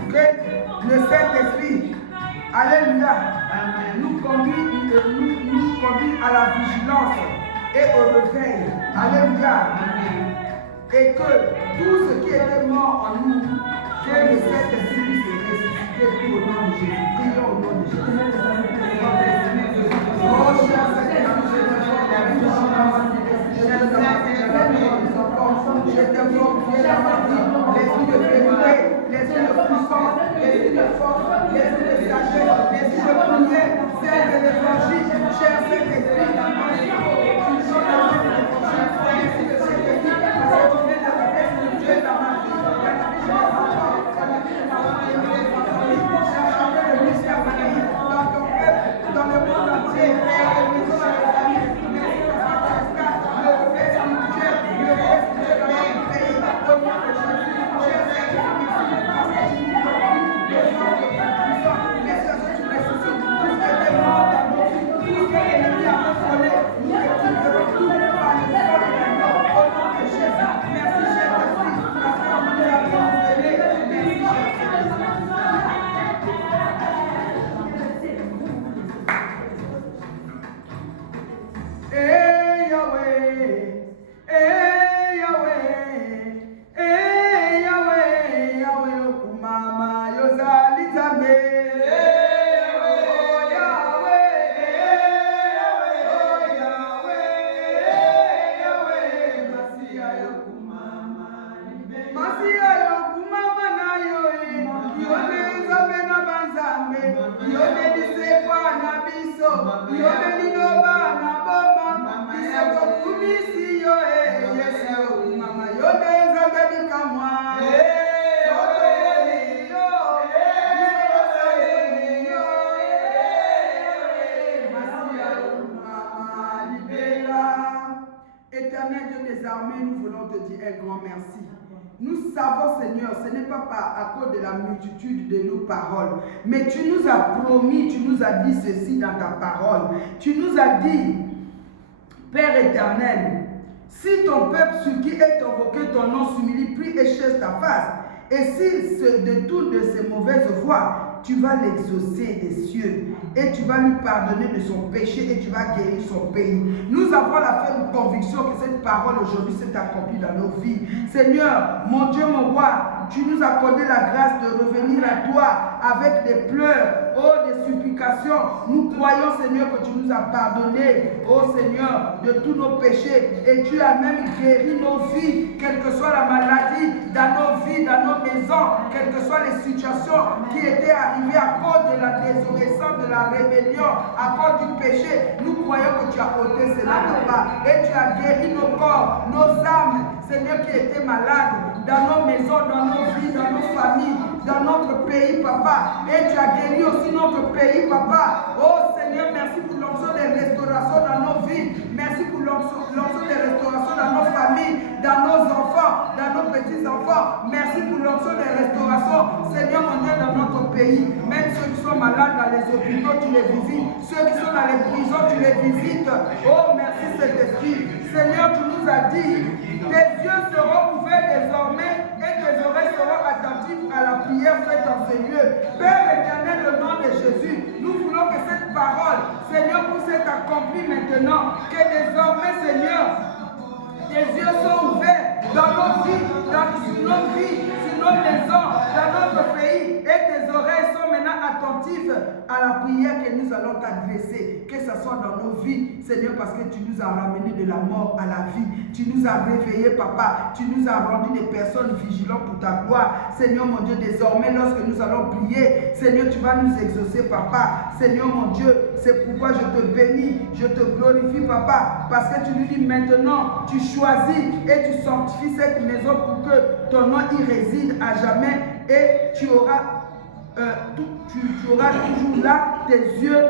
Que le Saint-Esprit, alléluia, nous conduit à la vigilance et au réveil. Alléluia. Et que tout ce qui était mort en nous, que le Saint-Esprit se ressuscite au nom de Jésus. Prions au nom de Jésus. Oh, cher Seigneur, je t'invoque, Dieu dans ma vie, l'esprit de vérité, l'esprit de puissance, l'esprit de force, l'esprit de sagesse, l'esprit de prière, celle de l'évangile, cher Saint-Esprit, dans ma vie, tu chantes la vie de l'évangile, l'esprit de Saint-Esprit, parce que tu viens de la fête de Dieu dans ma vie, dans la vie de mes enfants, dans la vie de ma famille, dans la famille, j'ai chanté le mystère de la vie, dans ton peuple, dans le monde entier, et les maisons dans la famille, merci pour ta cascade, le fait spirituel, le fait spirituel dans notre pays, au nom de Jésus, cher Saint-Esprit, parce que tu nous donnes le sang de ta puissance, mais ce que tu ressuscites, tout ce qui est mort dans nos vies, tout ce que l'ennemi a fait voler, nous récupérons tout par le sang de l'agneau, au nom de Jésus. Merci, cher Esprit, parce que nous l'avons donné. Merci, cher Esprit. Hey Yahweh, hey Yahweh, hey Yahweh, Yahweh okumama yozali Nzambe. Hey Yahweh, oh Yahweh, hey Yahweh, Masia yokumama, Masia yokumama na yoe, yone Nzambe na banzambe, yone disekwa na biso, yone liloba na bomba. Éternel Dieu des armées, nous voulons te dire un grand merci. Nous savons, Seigneur, ce n'est pas à cause de la multitude de nos paroles, mais tu nous as promis, tu nous as dit ceci dans ta parole. Tu nous as dit, Père éternel, si ton peuple sur qui est invoqué ton nom s'humilie, prie et cherche ta face, et s'il se détourne de ses mauvaises voies, tu vas l'exaucer des cieux et tu vas lui pardonner de son péché et tu vas guérir son pays. Nous avons la ferme conviction que cette parole aujourd'hui s'est accomplie dans nos vies. Seigneur, mon Dieu, mon roi, tu nous as accordé la grâce de revenir à toi avec des pleurs, oh, des supplications. Nous croyons, Seigneur, que tu nous as pardonné, oh Seigneur, de tous nos péchés et tu as même guéri nos vies, quelle que soit la maladie, dans nos vies, dans nos maisons, quelles que soient les situations qui étaient arrivées à cause de la désobéissance, de la rébellion, à cause du péché. Nous croyons que tu as ôté cela, Papa, et tu as guéri nos corps, nos âmes, Seigneur, qui étaient malades, dans nos maisons, dans nos vies, dans nos familles, dans notre pays, Papa. Et tu as guéri aussi notre pays, Papa. Oh Seigneur, merci pour l'onction des restaurations dans nos vies. Merci pour l'onction des restaurations dans nos familles, dans nos enfants, dans nos petits-enfants. Merci pour l'onction des restaurations, Seigneur mon Dieu, dans notre pays. Même ceux qui sont malades dans les hôpitaux, tu les visites. Ceux qui sont dans les prisons, tu les visites. Oh, merci Saint-Esprit. Seigneur, tu nous as dit, tes yeux seront ouverts désormais et tes oreilles seront attentives à la prière faite dans ces lieux. Père éternel, au nom de Jésus, nous voulons que cette parole, Seigneur, puisse être accomplie maintenant. Que désormais, Seigneur, tes yeux sont ouverts dans nos vies, sur nos vies, sur nos maisons, dans notre pays. Et tes oreilles sont maintenant attentives à la prière que nous allons t'adresser. Que ce soit dans nos vies, Seigneur, parce que tu nous as ramenés de la mort à la vie. Tu nous as réveillés, Papa. Tu nous as rendu des personnes vigilantes pour ta gloire. Seigneur, mon Dieu, désormais, lorsque nous allons prier, Seigneur, tu vas nous exaucer, Papa. Seigneur, mon Dieu, c'est pourquoi je te bénis, je te glorifie, Papa, parce que tu nous dis maintenant, tu choisis et tu sanctifies cette maison pour que ton nom y réside à jamais et tu auras toujours là tes yeux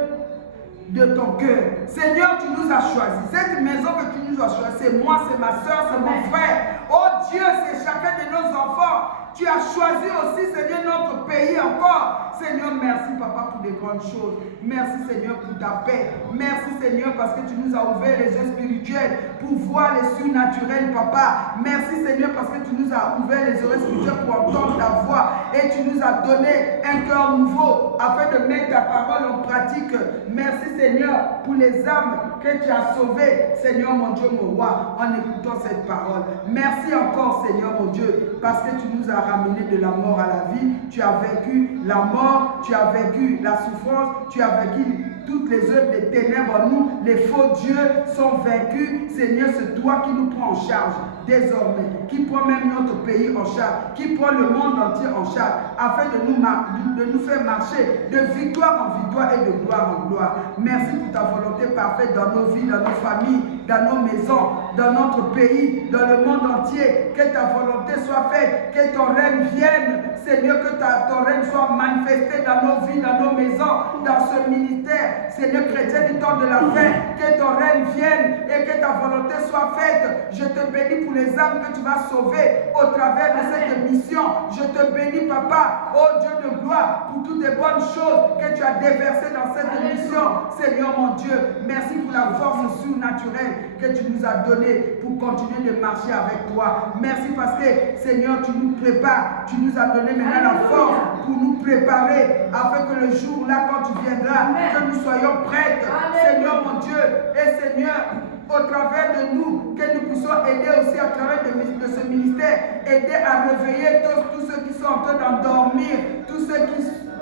de ton cœur. Seigneur, tu nous as choisis. Cette maison que tu nous as choisie, c'est moi, c'est ma soeur, c'est mon frère. Oh Dieu, c'est chacun de nos enfants. Tu as choisi aussi, Seigneur, notre pays encore. Seigneur, merci, Papa, pour des grandes choses. Merci, Seigneur, pour ta paix. Merci, Seigneur, parce que tu nous as ouvert les yeux spirituels pour voir les surnaturels, Papa. Merci, Seigneur, parce que tu nous as ouvert les oreilles spirituelles pour entendre ta voix. Et tu nous as donné un cœur nouveau afin de mettre ta parole en pratique. Merci, Seigneur, pour les âmes que tu as sauvées, Seigneur, mon Dieu, mon roi, en écoutant cette parole. Merci encore, Seigneur, mon Dieu, parce que tu nous as ramené de la mort à la vie. Tu as vaincu la mort, tu as vaincu la souffrance, tu as vaincu toutes les œuvres des ténèbres en nous. Les faux dieux sont vaincus. Seigneur, c'est toi qui nous prends en charge désormais, qui prend même notre pays en charge, qui prend le monde entier en charge, afin de nous faire marcher de victoire en victoire et de gloire en gloire. Merci pour ta volonté parfaite dans nos vies, dans nos familles, dans nos maisons, dans notre pays, dans le monde entier. Que ta volonté soit faite, que ton règne vienne. Seigneur, que ton règne soit manifesté dans nos vies, dans nos maisons, dans ce ministère. Seigneur chrétien du temps de la fin, que ton règne vienne et que ta volonté soit faite. Je te bénis pour les âmes que tu vas sauver au travers de cette mission. Je te bénis, Papa, ô Dieu de gloire, pour toutes les bonnes choses que tu as déversées dans cette mission. Seigneur mon Dieu, merci pour la force surnaturelle que tu nous as donnée pour continuer de marcher avec toi. Merci parce que, Seigneur, tu nous prépares, tu nous as donné maintenant la force pour nous préparer afin que le jour là, quand tu viendras, que nous soyons prêts. Seigneur mon Dieu, et Seigneur, au travers de nous, que nous puissions aider aussi à travers de ce ministère, aider à réveiller tous ceux qui sont en train d'endormir, tous ceux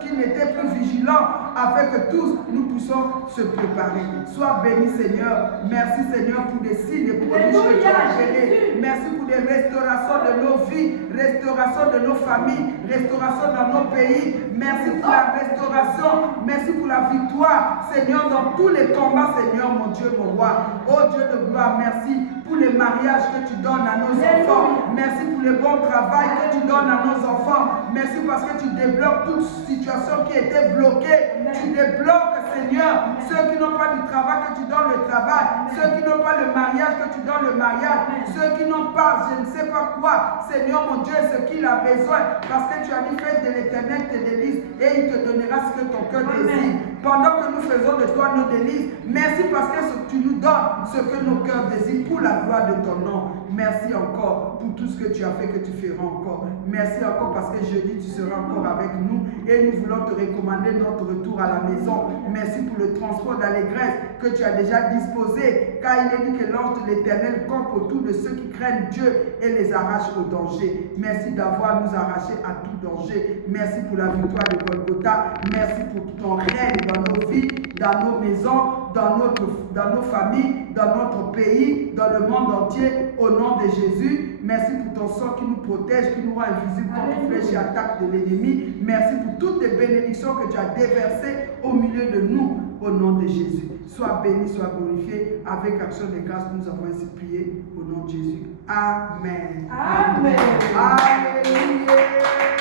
qui n'étaient plus vigilants, afin que tous nous puissions se préparer. Sois béni, Seigneur. Merci, Seigneur, pour des signes et prodiges que tu as gérés. Merci pour des restaurations de nos vies, restauration de nos familles, restauration dans nos pays. Merci pour la restauration. Merci pour la victoire, Seigneur, dans tous les combats, Seigneur, mon Dieu, mon roi. Oh Dieu de gloire, merci pour les mariages que tu donnes à nos enfants. Merci pour le bon travail que tu donnes à nos enfants. Merci parce que tu débloques toute situation qui était bloquée. Tu débloques, Seigneur, ceux qui n'ont pas du travail, que tu donnes le travail. Ceux qui n'ont pas le mariage, que tu donnes le mariage. Ceux qui n'ont pas, je ne sais pas quoi, Seigneur mon Dieu, ce qu'il a besoin. Parce que tu as dit, fais de l'Éternel tes délices et il te donnera ce que ton cœur désire. Pendant que nous faisons de toi nos délices, merci parce que tu nous donnes ce que nos cœurs désirent pour la gloire de ton nom. Merci encore pour tout ce que tu as fait, que tu feras encore. Merci encore parce que jeudi tu seras encore avec nous et nous voulons te recommander notre retour à la maison. Merci pour le transport d'allégresse que tu as déjà disposé, car il est dit que l'ange de l'Éternel campe autour de ceux qui craignent Dieu et les arrache au danger. Merci d'avoir nous arrachés à tout danger. Merci pour la victoire de Golgotha. Merci pour ton règne dans nos vies, dans nos maisons, dans nos familles, dans notre pays, dans le monde entier, au nom de Jésus. Merci pour ton sang qui nous protège, qui nous rend invisibles contre flèches et attaques de l'ennemi. Merci pour toutes les bénédictions que tu as déversées au milieu de nous, au nom de Jésus. Sois béni, sois glorifié. Avec action de grâce, nous avons ainsi prié au nom de Jésus. Amen. Amen. Alléluia.